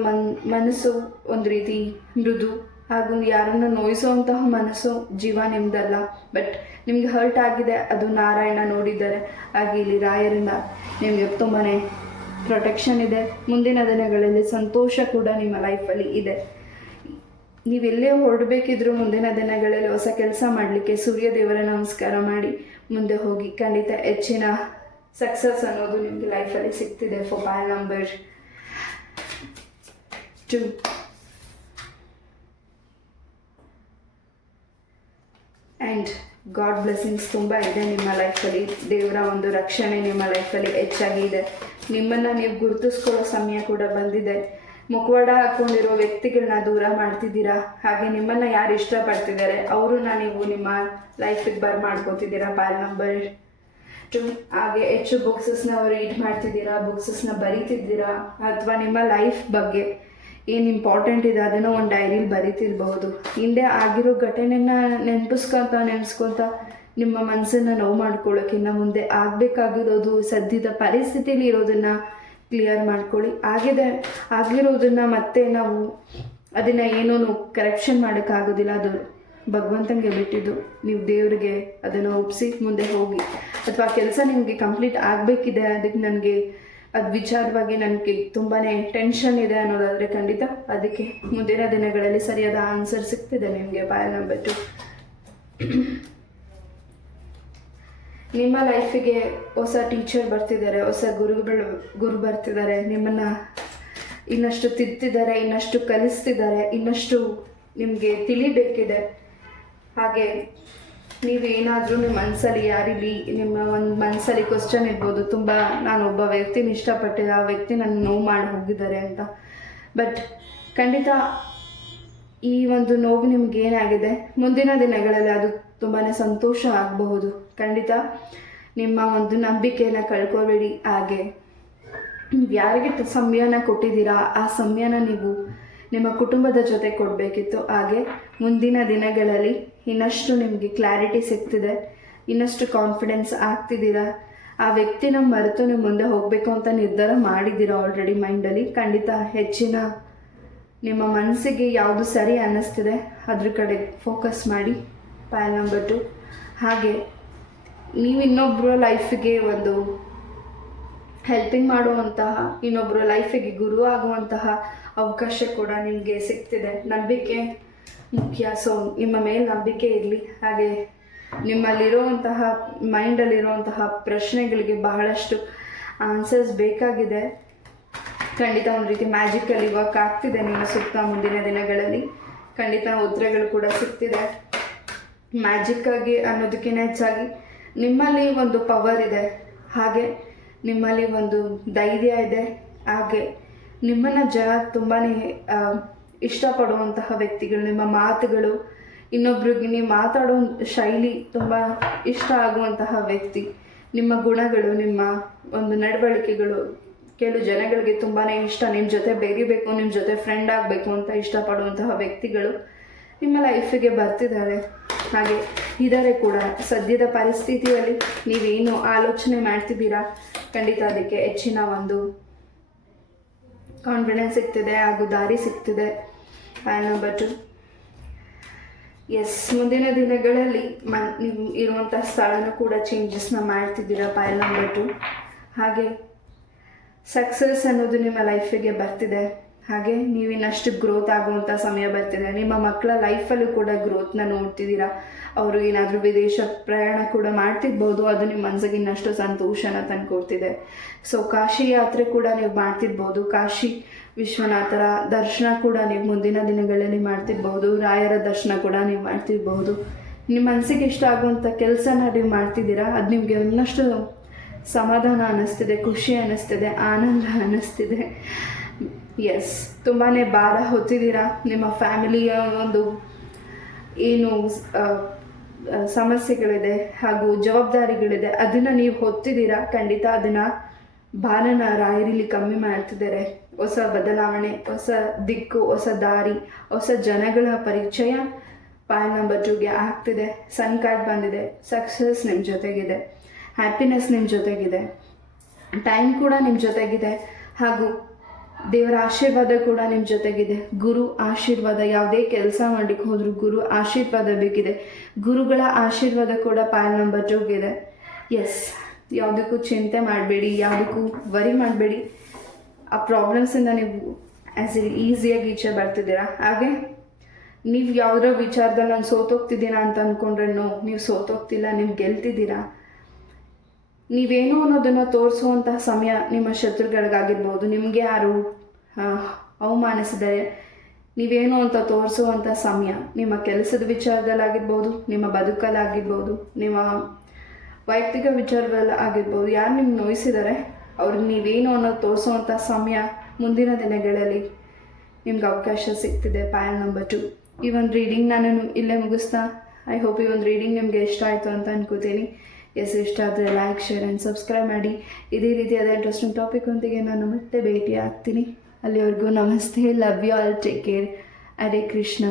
ಮನಸ್ಸು ಒಂದು ರೀತಿ ಮೃದು ಹಾಗೂ ಯಾರನ್ನು ನೋಯಿಸುವಂತಹ ಮನಸ್ಸು ಜೀವ ನಿಮ್ದಲ್ಲ. ಬಟ್ ನಿಮ್ಗೆ ಹರ್ಟ್ ಆಗಿದೆ, ಅದು ನಾರಾಯಣ ನೋಡಿದ್ದಾರೆ. ಹಾಗೆ ಇಲ್ಲಿ ರಾಯರಿಂದ ನಿಮಗೆ ತುಂಬಾ ಪ್ರೊಟೆಕ್ಷನ್ ಇದೆ. ಮುಂದಿನ ದಿನಗಳಲ್ಲಿ ಸಂತೋಷ ಕೂಡ ನಿಮ್ಮ ಲೈಫಲ್ಲಿ ಇದೆ. ನೀವೆಲ್ಲೇ ಹೊರಡಬೇಕಿದ್ರು ಮುಂದಿನ ದಿನಗಳಲ್ಲಿ ಹೊಸ ಕೆಲಸ ಮಾಡಲಿಕ್ಕೆ ಸೂರ್ಯ ದೇವರ ನಮಸ್ಕಾರ ಮಾಡಿ ಮುಂದೆ ಹೋಗಿ. ಖಂಡಿತ ಹೆಚ್ಚಿನ ಸಕ್ಸಸ್ ಅನ್ನೋದು ನಿಮಗೆ ಲೈಫಲ್ಲಿ ಸಿಗ್ತಿದೆ. For file number 2 and God blessings ತುಂಬ ಇದೆ ನಿಮ್ಮ ಲೈಫಲ್ಲಿ. ದೇವರ ಒಂದು ರಕ್ಷಣೆ ನಿಮ್ಮ ಲೈಫಲ್ಲಿ ಹೆಚ್ಚಾಗಿ ಇದೆ. ನಿಮ್ಮನ್ನು ನೀವು ಗುರುತಿಸ್ಕೊಳ್ಳೋ ಸಮಯ ಕೂಡ ಬಂದಿದೆ. ಮುಖವಾಡ ಹಾಕ್ಕೊಂಡಿರೋ ವ್ಯಕ್ತಿಗಳನ್ನ ದೂರ ಮಾಡ್ತಿದ್ದೀರಾ. ಹಾಗೆ ನಿಮ್ಮನ್ನು ಯಾರು ಇಷ್ಟಪಡ್ತಿದ್ದಾರೆ ಅವ್ರನ್ನ ನೀವು ನಿಮ್ಮ ಲೈಫಿಗೆ ಮಾಡ್ಕೋತಿದ್ದೀರಾ. ಪಾಯಲ್ ನಂಬರ್ 2 ಹಾಗೆ ಹೆಚ್ಚು ಬುಕ್ಸಸ್ನ ರೀಡ್ ಮಾಡ್ತಿದ್ದೀರಾ, ಬುಕ್ಸಸ್ನ ಬರೀತಿದ್ದೀರಾ. ಅಥವಾ ನಿಮ್ಮ ಲೈಫ್ ಬಗ್ಗೆ ಏನು ಇಂಪಾರ್ಟೆಂಟ್ ಇದೆ ಅದನ್ನು ಒಂದು ಡೈರಿಲಿ ಬರೀತಿರ್ಬಹುದು. ಹಿಂದೆ ಆಗಿರೋ ಘಟನೆನ ನೆನೆಸ್ಕೊತ ನಿಮ್ಮ ಮನಸ್ಸನ್ನು ನೋವು ಮಾಡ್ಕೊಳ್ಳೋಕ್ಕಿಂತ ಮುಂದೆ ಆಗಬೇಕಾಗಿರೋದು ಸದ್ಯದ ಪರಿಸ್ಥಿತಿಯಲ್ಲಿ ಇರೋದನ್ನು ಕ್ಲಿಯರ್ ಮಾಡ್ಕೊಳ್ಳಿ. ಆಗಿರೋದನ್ನು ಮತ್ತೆ ನಾವು ಅದನ್ನು ಏನೂ ಕರೆಕ್ಷನ್ ಮಾಡೋಕ್ಕಾಗೋದಿಲ್ಲ. ಅದು ಭಗವಂತನಿಗೆ ಬಿಟ್ಟಿದ್ದು. ನೀವು ದೇವರಿಗೆ ಅದನ್ನು ಒಪ್ಪಿಸಿ ಮುಂದೆ ಹೋಗಿ. ಅಥವಾ ಕೆಲಸ ನಿಮಗೆ ಕಂಪ್ಲೀಟ್ ಆಗಬೇಕಿದೆ, ಅದಕ್ಕೆ ನನಗೆ ಅದು ವಿಚಾರವಾಗಿ ನನಗೆ ತುಂಬಾ ಟೆನ್ಷನ್ ಇದೆ ಅನ್ನೋದಾದರೆ ಖಂಡಿತ ಅದಕ್ಕೆ ಮುಂದಿನ ದಿನಗಳಲ್ಲಿ ಸರಿಯಾದ ಆನ್ಸರ್ ಸಿಗ್ತಿದೆ ನಿಮಗೆ. ಪಾಯಲ್ ನಂಬರ್ 2 ನಿಮ್ಮ ಲೈಫಿಗೆ ಹೊಸ ಟೀಚರ್ ಬರ್ತಿದ್ದಾರೆ, ಹೊಸ ಗುರು ಬರ್ತಿದ್ದಾರೆ. ನಿಮ್ಮನ್ನು ಇನ್ನಷ್ಟು ತಿದ್ದಿದ್ದಾರೆ, ಇನ್ನಷ್ಟು ಕಲಿಸ್ತಿದ್ದಾರೆ, ಇನ್ನಷ್ಟು ನಿಮಗೆ ತಿಳಿಬೇಕಿದೆ. ಹಾಗೆ ನೀವೇನಾದರೂ ನಿಮ್ಮ ಮನಸ್ಸಲ್ಲಿ ಯಾರಿಲ್ಲಿ ನಿಮ್ಮ ಒಂದು ಮನಸ್ಸಲ್ಲಿ ಕ್ವಶನ್ ಇರ್ಬೋದು, ತುಂಬ ನಾನು ಒಬ್ಬ ವ್ಯಕ್ತಿನ ಇಷ್ಟಪಟ್ಟಿದ್ದೆ, ಆ ವ್ಯಕ್ತಿ ನನ್ನ ನೋವು ಮಾಡಿ ಹೋಗಿದ್ದಾರೆ ಅಂತ. ಬಟ್ ಖಂಡಿತ ಈ ಒಂದು ನೋವು ನಿಮಗೇನಾಗಿದೆ ಮುಂದಿನ ದಿನಗಳಲ್ಲಿ ಅದು ತುಂಬಾ ಸಂತೋಷ ಆಗಬಹುದು. ಖಂಡಿತ ನಿಮ್ಮ ಒಂದು ನಂಬಿಕೆಯನ್ನು ಕಳ್ಕೊಬೇಡಿ. ಹಾಗೆ ನೀವು ಯಾರಿಗೆ ಸಮಯನ ಕೊಟ್ಟಿದ್ದೀರಾ ಆ ಸಮಯನ ನೀವು ನಿಮ್ಮ ಕುಟುಂಬದ ಜೊತೆ ಕೊಡಬೇಕಿತ್ತು. ಹಾಗೆ ಮುಂದಿನ ದಿನಗಳಲ್ಲಿ ಇನ್ನಷ್ಟು ನಿಮಗೆ ಕ್ಲಾರಿಟಿ ಸಿಗ್ತಿದೆ, ಇನ್ನಷ್ಟು ಕಾನ್ಫಿಡೆನ್ಸ್ ಆಗ್ತಿದ್ದೀರಾ. ಆ ವ್ಯಕ್ತಿನ ಮರೆತು ನೀವು ಮುಂದೆ ಹೋಗಬೇಕು ಅಂತ ನಿರ್ಧಾರ ಮಾಡಿದ್ದೀರಾ ಆಲ್ರೆಡಿ ಮೈಂಡಲ್ಲಿ. ಖಂಡಿತ ಹೆಚ್ಚಿನ ನಿಮ್ಮ ಮನಸ್ಸಿಗೆ ಯಾವುದು ಸರಿ ಅನ್ನಿಸ್ತಿದೆ ಅದ್ರ ಕಡೆ ಫೋಕಸ್ ಮಾಡಿ. ಪಾಯಲ್ ನಂಬರ್ 2 ಹಾಗೆ ನೀವು ಇನ್ನೊಬ್ಬರ ಲೈಫಿಗೆ ಒಂದು ಹೆಲ್ಪಿಂಗ್ ಮಾಡುವಂತಹ, ಇನ್ನೊಬ್ಬರ ಲೈಫಿಗೆ ಗುರು ಆಗುವಂತಹ ಅವಕಾಶ ಕೂಡ ನಿಮಗೆ ಸಿಗ್ತಿದೆ. ನಂಬಿಕೆ ಮುಖ್ಯ. ಸೊ ನಿಮ್ಮ ಮೇಲೆ ನಂಬಿಕೆ ಇರಲಿ. ಹಾಗೆ ನಿಮ್ಮಲ್ಲಿರುವಂತಹ ಮೈಂಡಲ್ಲಿರುವಂತಹ ಪ್ರಶ್ನೆಗಳಿಗೆ ಬಹಳಷ್ಟು ಆನ್ಸರ್ಸ್ ಬೇಕಾಗಿದೆ. ಖಂಡಿತ ಒಂದು ರೀತಿ ಮ್ಯಾಜಿಕಲ್ಲಿ ವರ್ಕ್ ಆಗ್ತಿದೆ ನಿಮ್ಮ ಸುತ್ತ. ಮುಂದಿನ ದಿನಗಳಲ್ಲಿ ಖಂಡಿತ ಉತ್ತರಗಳು ಕೂಡ ಸಿಗ್ತಿದೆ. ಮ್ಯಾಜಿಕ್ಕಾಗಿ ಅನ್ನೋದಕ್ಕಿಂತ ಹೆಚ್ಚಾಗಿ ನಿಮ್ಮಲ್ಲಿ ಒಂದು ಪವರ್ ಇದೆ, ಹಾಗೆ ನಿಮ್ಮಲ್ಲಿ ಒಂದು ಧೈರ್ಯ ಇದೆ. ಹಾಗೆ ನಿಮ್ಮನ್ನು ಜನ ತುಂಬಾ ಇಷ್ಟಪಡುವಂತಹ ವ್ಯಕ್ತಿಗಳು. ನಿಮ್ಮ ಮಾತುಗಳು, ಇನ್ನೊಬ್ರಿಗೆ ನೀವು ಮಾತಾಡೋ ಶೈಲಿ ತುಂಬ ಇಷ್ಟ ಆಗುವಂತಹ ವ್ಯಕ್ತಿ. ನಿಮ್ಮ ಗುಣಗಳು, ನಿಮ್ಮ ಒಂದು ನಡವಳಿಕೆಗಳು ಕೆಲವು ಜನಗಳಿಗೆ ತುಂಬಾ ಇಷ್ಟ. ನಿಮ್ಮ ಜೊತೆ ಬೆರಿಬೇಕು, ನಿಮ್ಮ ಜೊತೆ ಫ್ರೆಂಡ್ ಆಗಬೇಕು ಅಂತ ಇಷ್ಟಪಡುವಂತಹ ವ್ಯಕ್ತಿಗಳು ನಿಮ್ಮ ಲೈಫಿಗೆ ಬರ್ತಿದ್ದಾರೆ. ಹಾಗೆ ಇದ್ದಾರೆ ಕೂಡ. ಸದ್ಯದ ಪರಿಸ್ಥಿತಿಯಲ್ಲಿ ನೀವೇನು ಆಲೋಚನೆ ಮಾಡ್ತಿದ್ದೀರಾ ಖಂಡಿತ ಅದಕ್ಕೆ ಹೆಚ್ಚಿನ ಒಂದು ಕಾನ್ಫಿಡೆನ್ಸ್ ಸಿಗ್ತಿದೆ ಹಾಗೂ ದಾರಿ ಸಿಗ್ತಿದೆ. ಪಾಯಲ್ ನಂಬರ್ 2 ಎಸ್, ಮುಂದಿನ ದಿನಗಳಲ್ಲಿ ನೀವು ಇರುವಂಥ ಸ್ಥಳನೂ ಕೂಡ ಚೇಂಜಸ್ನ ಮಾಡ್ತಿದ್ದೀರಾ. ಪಾಯಲ್ ನಂಬರ್ 2 ಹಾಗೆ ಸಕ್ಸಸ್ ಅನ್ನೋದು ನಿಮ್ಮ ಲೈಫಿಗೆ ಬರ್ತಿದೆ. ಹಾಗೆ ನೀವಿನ್ನಷ್ಟು ಗ್ರೋತ್ ಆಗುವಂಥ ಸಮಯ ಬರ್ತಿದೆ. ನಿಮ್ಮ ಮಕ್ಕಳ ಲೈಫಲ್ಲೂ ಕೂಡ ಗ್ರೋತ್ನ ನೋಡ್ತಿದ್ದೀರಾ. ಅವರು ಏನಾದರೂ ವಿದೇಶ ಪ್ರಯಾಣ ಕೂಡ ಮಾಡ್ತಿರ್ಬೋದು, ಅದು ನಿಮ್ಮ ಮನಸ್ಸಿಗೆ ಇನ್ನಷ್ಟು ಸಂತೋಷನ ತಂದುಕೊಡ್ತಿದೆ. ಸೊ ಕಾಶಿ ಯಾತ್ರೆ ಕೂಡ ನೀವು ಮಾಡ್ತಿರ್ಬೋದು. ಕಾಶಿ ವಿಶ್ವನಾಥರ ದರ್ಶನ ಕೂಡ ನೀವು ಮುಂದಿನ ದಿನಗಳಲ್ಲಿ ಮಾಡ್ತಿರ್ಬೋದು. ರಾಯರ ದರ್ಶನ ಕೂಡ ನೀವು ಮಾಡ್ತಿರ್ಬೋದು. ನಿಮ್ಮ ಮನಸ್ಸಿಗೆ ಇಷ್ಟ ಆಗುವಂಥ ಕೆಲಸನ ನೀವು ಮಾಡ್ತಿದ್ದೀರಾ. ಅದು ನಿಮಗೆ ಇನ್ನಷ್ಟು ಸಮಾಧಾನ ಅನ್ನಿಸ್ತಿದೆ, ಖುಷಿ ಅನ್ನಿಸ್ತಿದೆ, ಆನಂದ ಅನ್ನಿಸ್ತಿದೆ. ಎಸ್, ತುಂಬಾ ಭಾರ ಹೊತ್ತಿದ್ದೀರಾ. ನಿಮ್ಮ ಫ್ಯಾಮಿಲಿಯ ಒಂದು ಏನು ಸಮಸ್ಯೆಗಳಿದೆ ಹಾಗೂ ಜವಾಬ್ದಾರಿಗಳಿದೆ, ಅದನ್ನು ನೀವು ಹೊತ್ತಿದ್ದೀರಾ. ಖಂಡಿತ ಅದನ್ನು ಭಾರನ ರಾಯರಿಲಿ ಕಮ್ಮಿ ಮಾಡ್ತಿದ್ದಾರೆ. ಹೊಸ ಬದಲಾವಣೆ, ಹೊಸ ದಿಕ್ಕು, ಹೊಸ ದಾರಿ, ಹೊಸ ಜನಗಳ ಪರಿಚಯ ಪಾಯಲ್ ನಂಬರ್ 2ಗೆ ಆಗ್ತಿದೆ. ಸನ್ ಕಾರ್ಡ್ ಬಂದಿದೆ. ಸಕ್ಸಸ್ ನಿಮ್ಮ ಜೊತೆಗಿದೆ, ಹ್ಯಾಪಿನೆಸ್ ನಿಮ್ಮ ಜೊತೆಗಿದೆ, ಟೈಮ್ ಕೂಡ ನಿಮ್ಮ ಜೊತೆಗಿದೆ, ಹಾಗೂ ದೇವರ ಆಶೀರ್ವಾದ ಕೂಡ ನಿಮ್ಮ ಜೊತೆಗಿದೆ. ಗುರು ಆಶೀರ್ವಾದ, ಯಾವುದೇ ಕೆಲಸ ಮಾಡಲಿಕ್ಕೆ ಹೋದರೂ ಗುರು ಆಶೀರ್ವಾದ ಬೇಕಿದೆ. ಗುರುಗಳ ಆಶೀರ್ವಾದ ಕೂಡ ಪಾಯಲ್ ನಂಬರ್ 2ಗಿದೆ. ಎಸ್, ಯಾವುದಕ್ಕೂ ಚಿಂತೆ ಮಾಡಬೇಡಿ, ಯಾವುದಕ್ಕೂ ವರಿ ಮಾಡಬೇಡಿ. ಆ ಪ್ರಾಬ್ಲಮ್ಸಿಂದ ನೀವು ಈಸಿಯಾಗಿ ಈಚೆ ಬರ್ತಿದ್ದೀರಾ. ಹಾಗೆ ನೀವು ಯಾವುದೋ ವಿಚಾರದಲ್ಲಿ ನಾನು ಸೋತೋಗ್ತಿದ್ದೀರಾ ಅಂತ ಅಂದ್ಕೊಂಡ್ರೆ ನೀವು ಸೋತೋಗ್ತಿಲ್ಲ, ನೀವು ಗೆಲ್ತಿದ್ದೀರಾ. ನೀವೇನು ಅನ್ನೋದನ್ನು ತೋರಿಸುವಂತಹ ಸಮಯ ನಿಮ್ಮ ಶತ್ರುಗಳಿಗಾಗಿರ್ಬೋದು. ನಿಮಗೆ ಯಾರು ಅವಮಾನಿಸಿದರೆ ನೀವೇನು ಅಂತ ತೋರಿಸುವಂಥ ಸಮಯ ನಿಮ್ಮ ಕೆಲಸದ ವಿಚಾರದಲ್ಲಾಗಿರ್ಬೋದು, ನಿಮ್ಮ ಬದುಕಲ್ಲಾಗಿರ್ಬೋದು, ನಿಮ್ಮ ವೈಯಕ್ತಿಕ ವಿಚಾರದಲ್ಲಿ ಆಗಿರ್ಬೋದು. ಯಾರು ನಿಮ್ಗೆ ನೋಯಿಸಿದ್ದಾರೆ ಅವ್ರಿಗೆ ನೀವೇನು ಅನ್ನೋದು ತೋರಿಸುವಂಥ ಸಮಯ ಮುಂದಿನ ದಿನಗಳಲ್ಲಿ ನಿಮ್ಗೆ ಅವಕಾಶ ಸಿಗ್ತಿದೆ. ಪಾಯಲ್ ನಂಬರ್ 2. ಈ ಒಂದು ರೀಡಿಂಗ್ ನಾನು ಇಲ್ಲೇ ಮುಗಿಸ್ತಾ. ಐ ಹೋಪ್ ಈ ಒಂದು ರೀಡಿಂಗ್ ನಿಮಗೆ ಇಷ್ಟ ಆಯಿತು ಅಂತ ಅನ್ಕೋತೀನಿ. ಎಸ್, ಇಷ್ಟ ಆದರೆ ಲೈಕ್, ಶೇರ್ ಆ್ಯಂಡ್ ಸಬ್ಸ್ಕ್ರೈಬ್ ಮಾಡಿ. ಇದೇ ರೀತಿಯಾದ ಇಂಟ್ರೆಸ್ಟಿಂಗ್ ಟಾಪಿಕ್ ಒಂದಿಗೆ ನಾನು ಮತ್ತೆ ಭೇಟಿ ಆಗ್ತೀನಿ. ಅಲ್ಲಿವರೆಗೂ ನಮಸ್ತೆ. Love you all. Take care. Hare Krishna.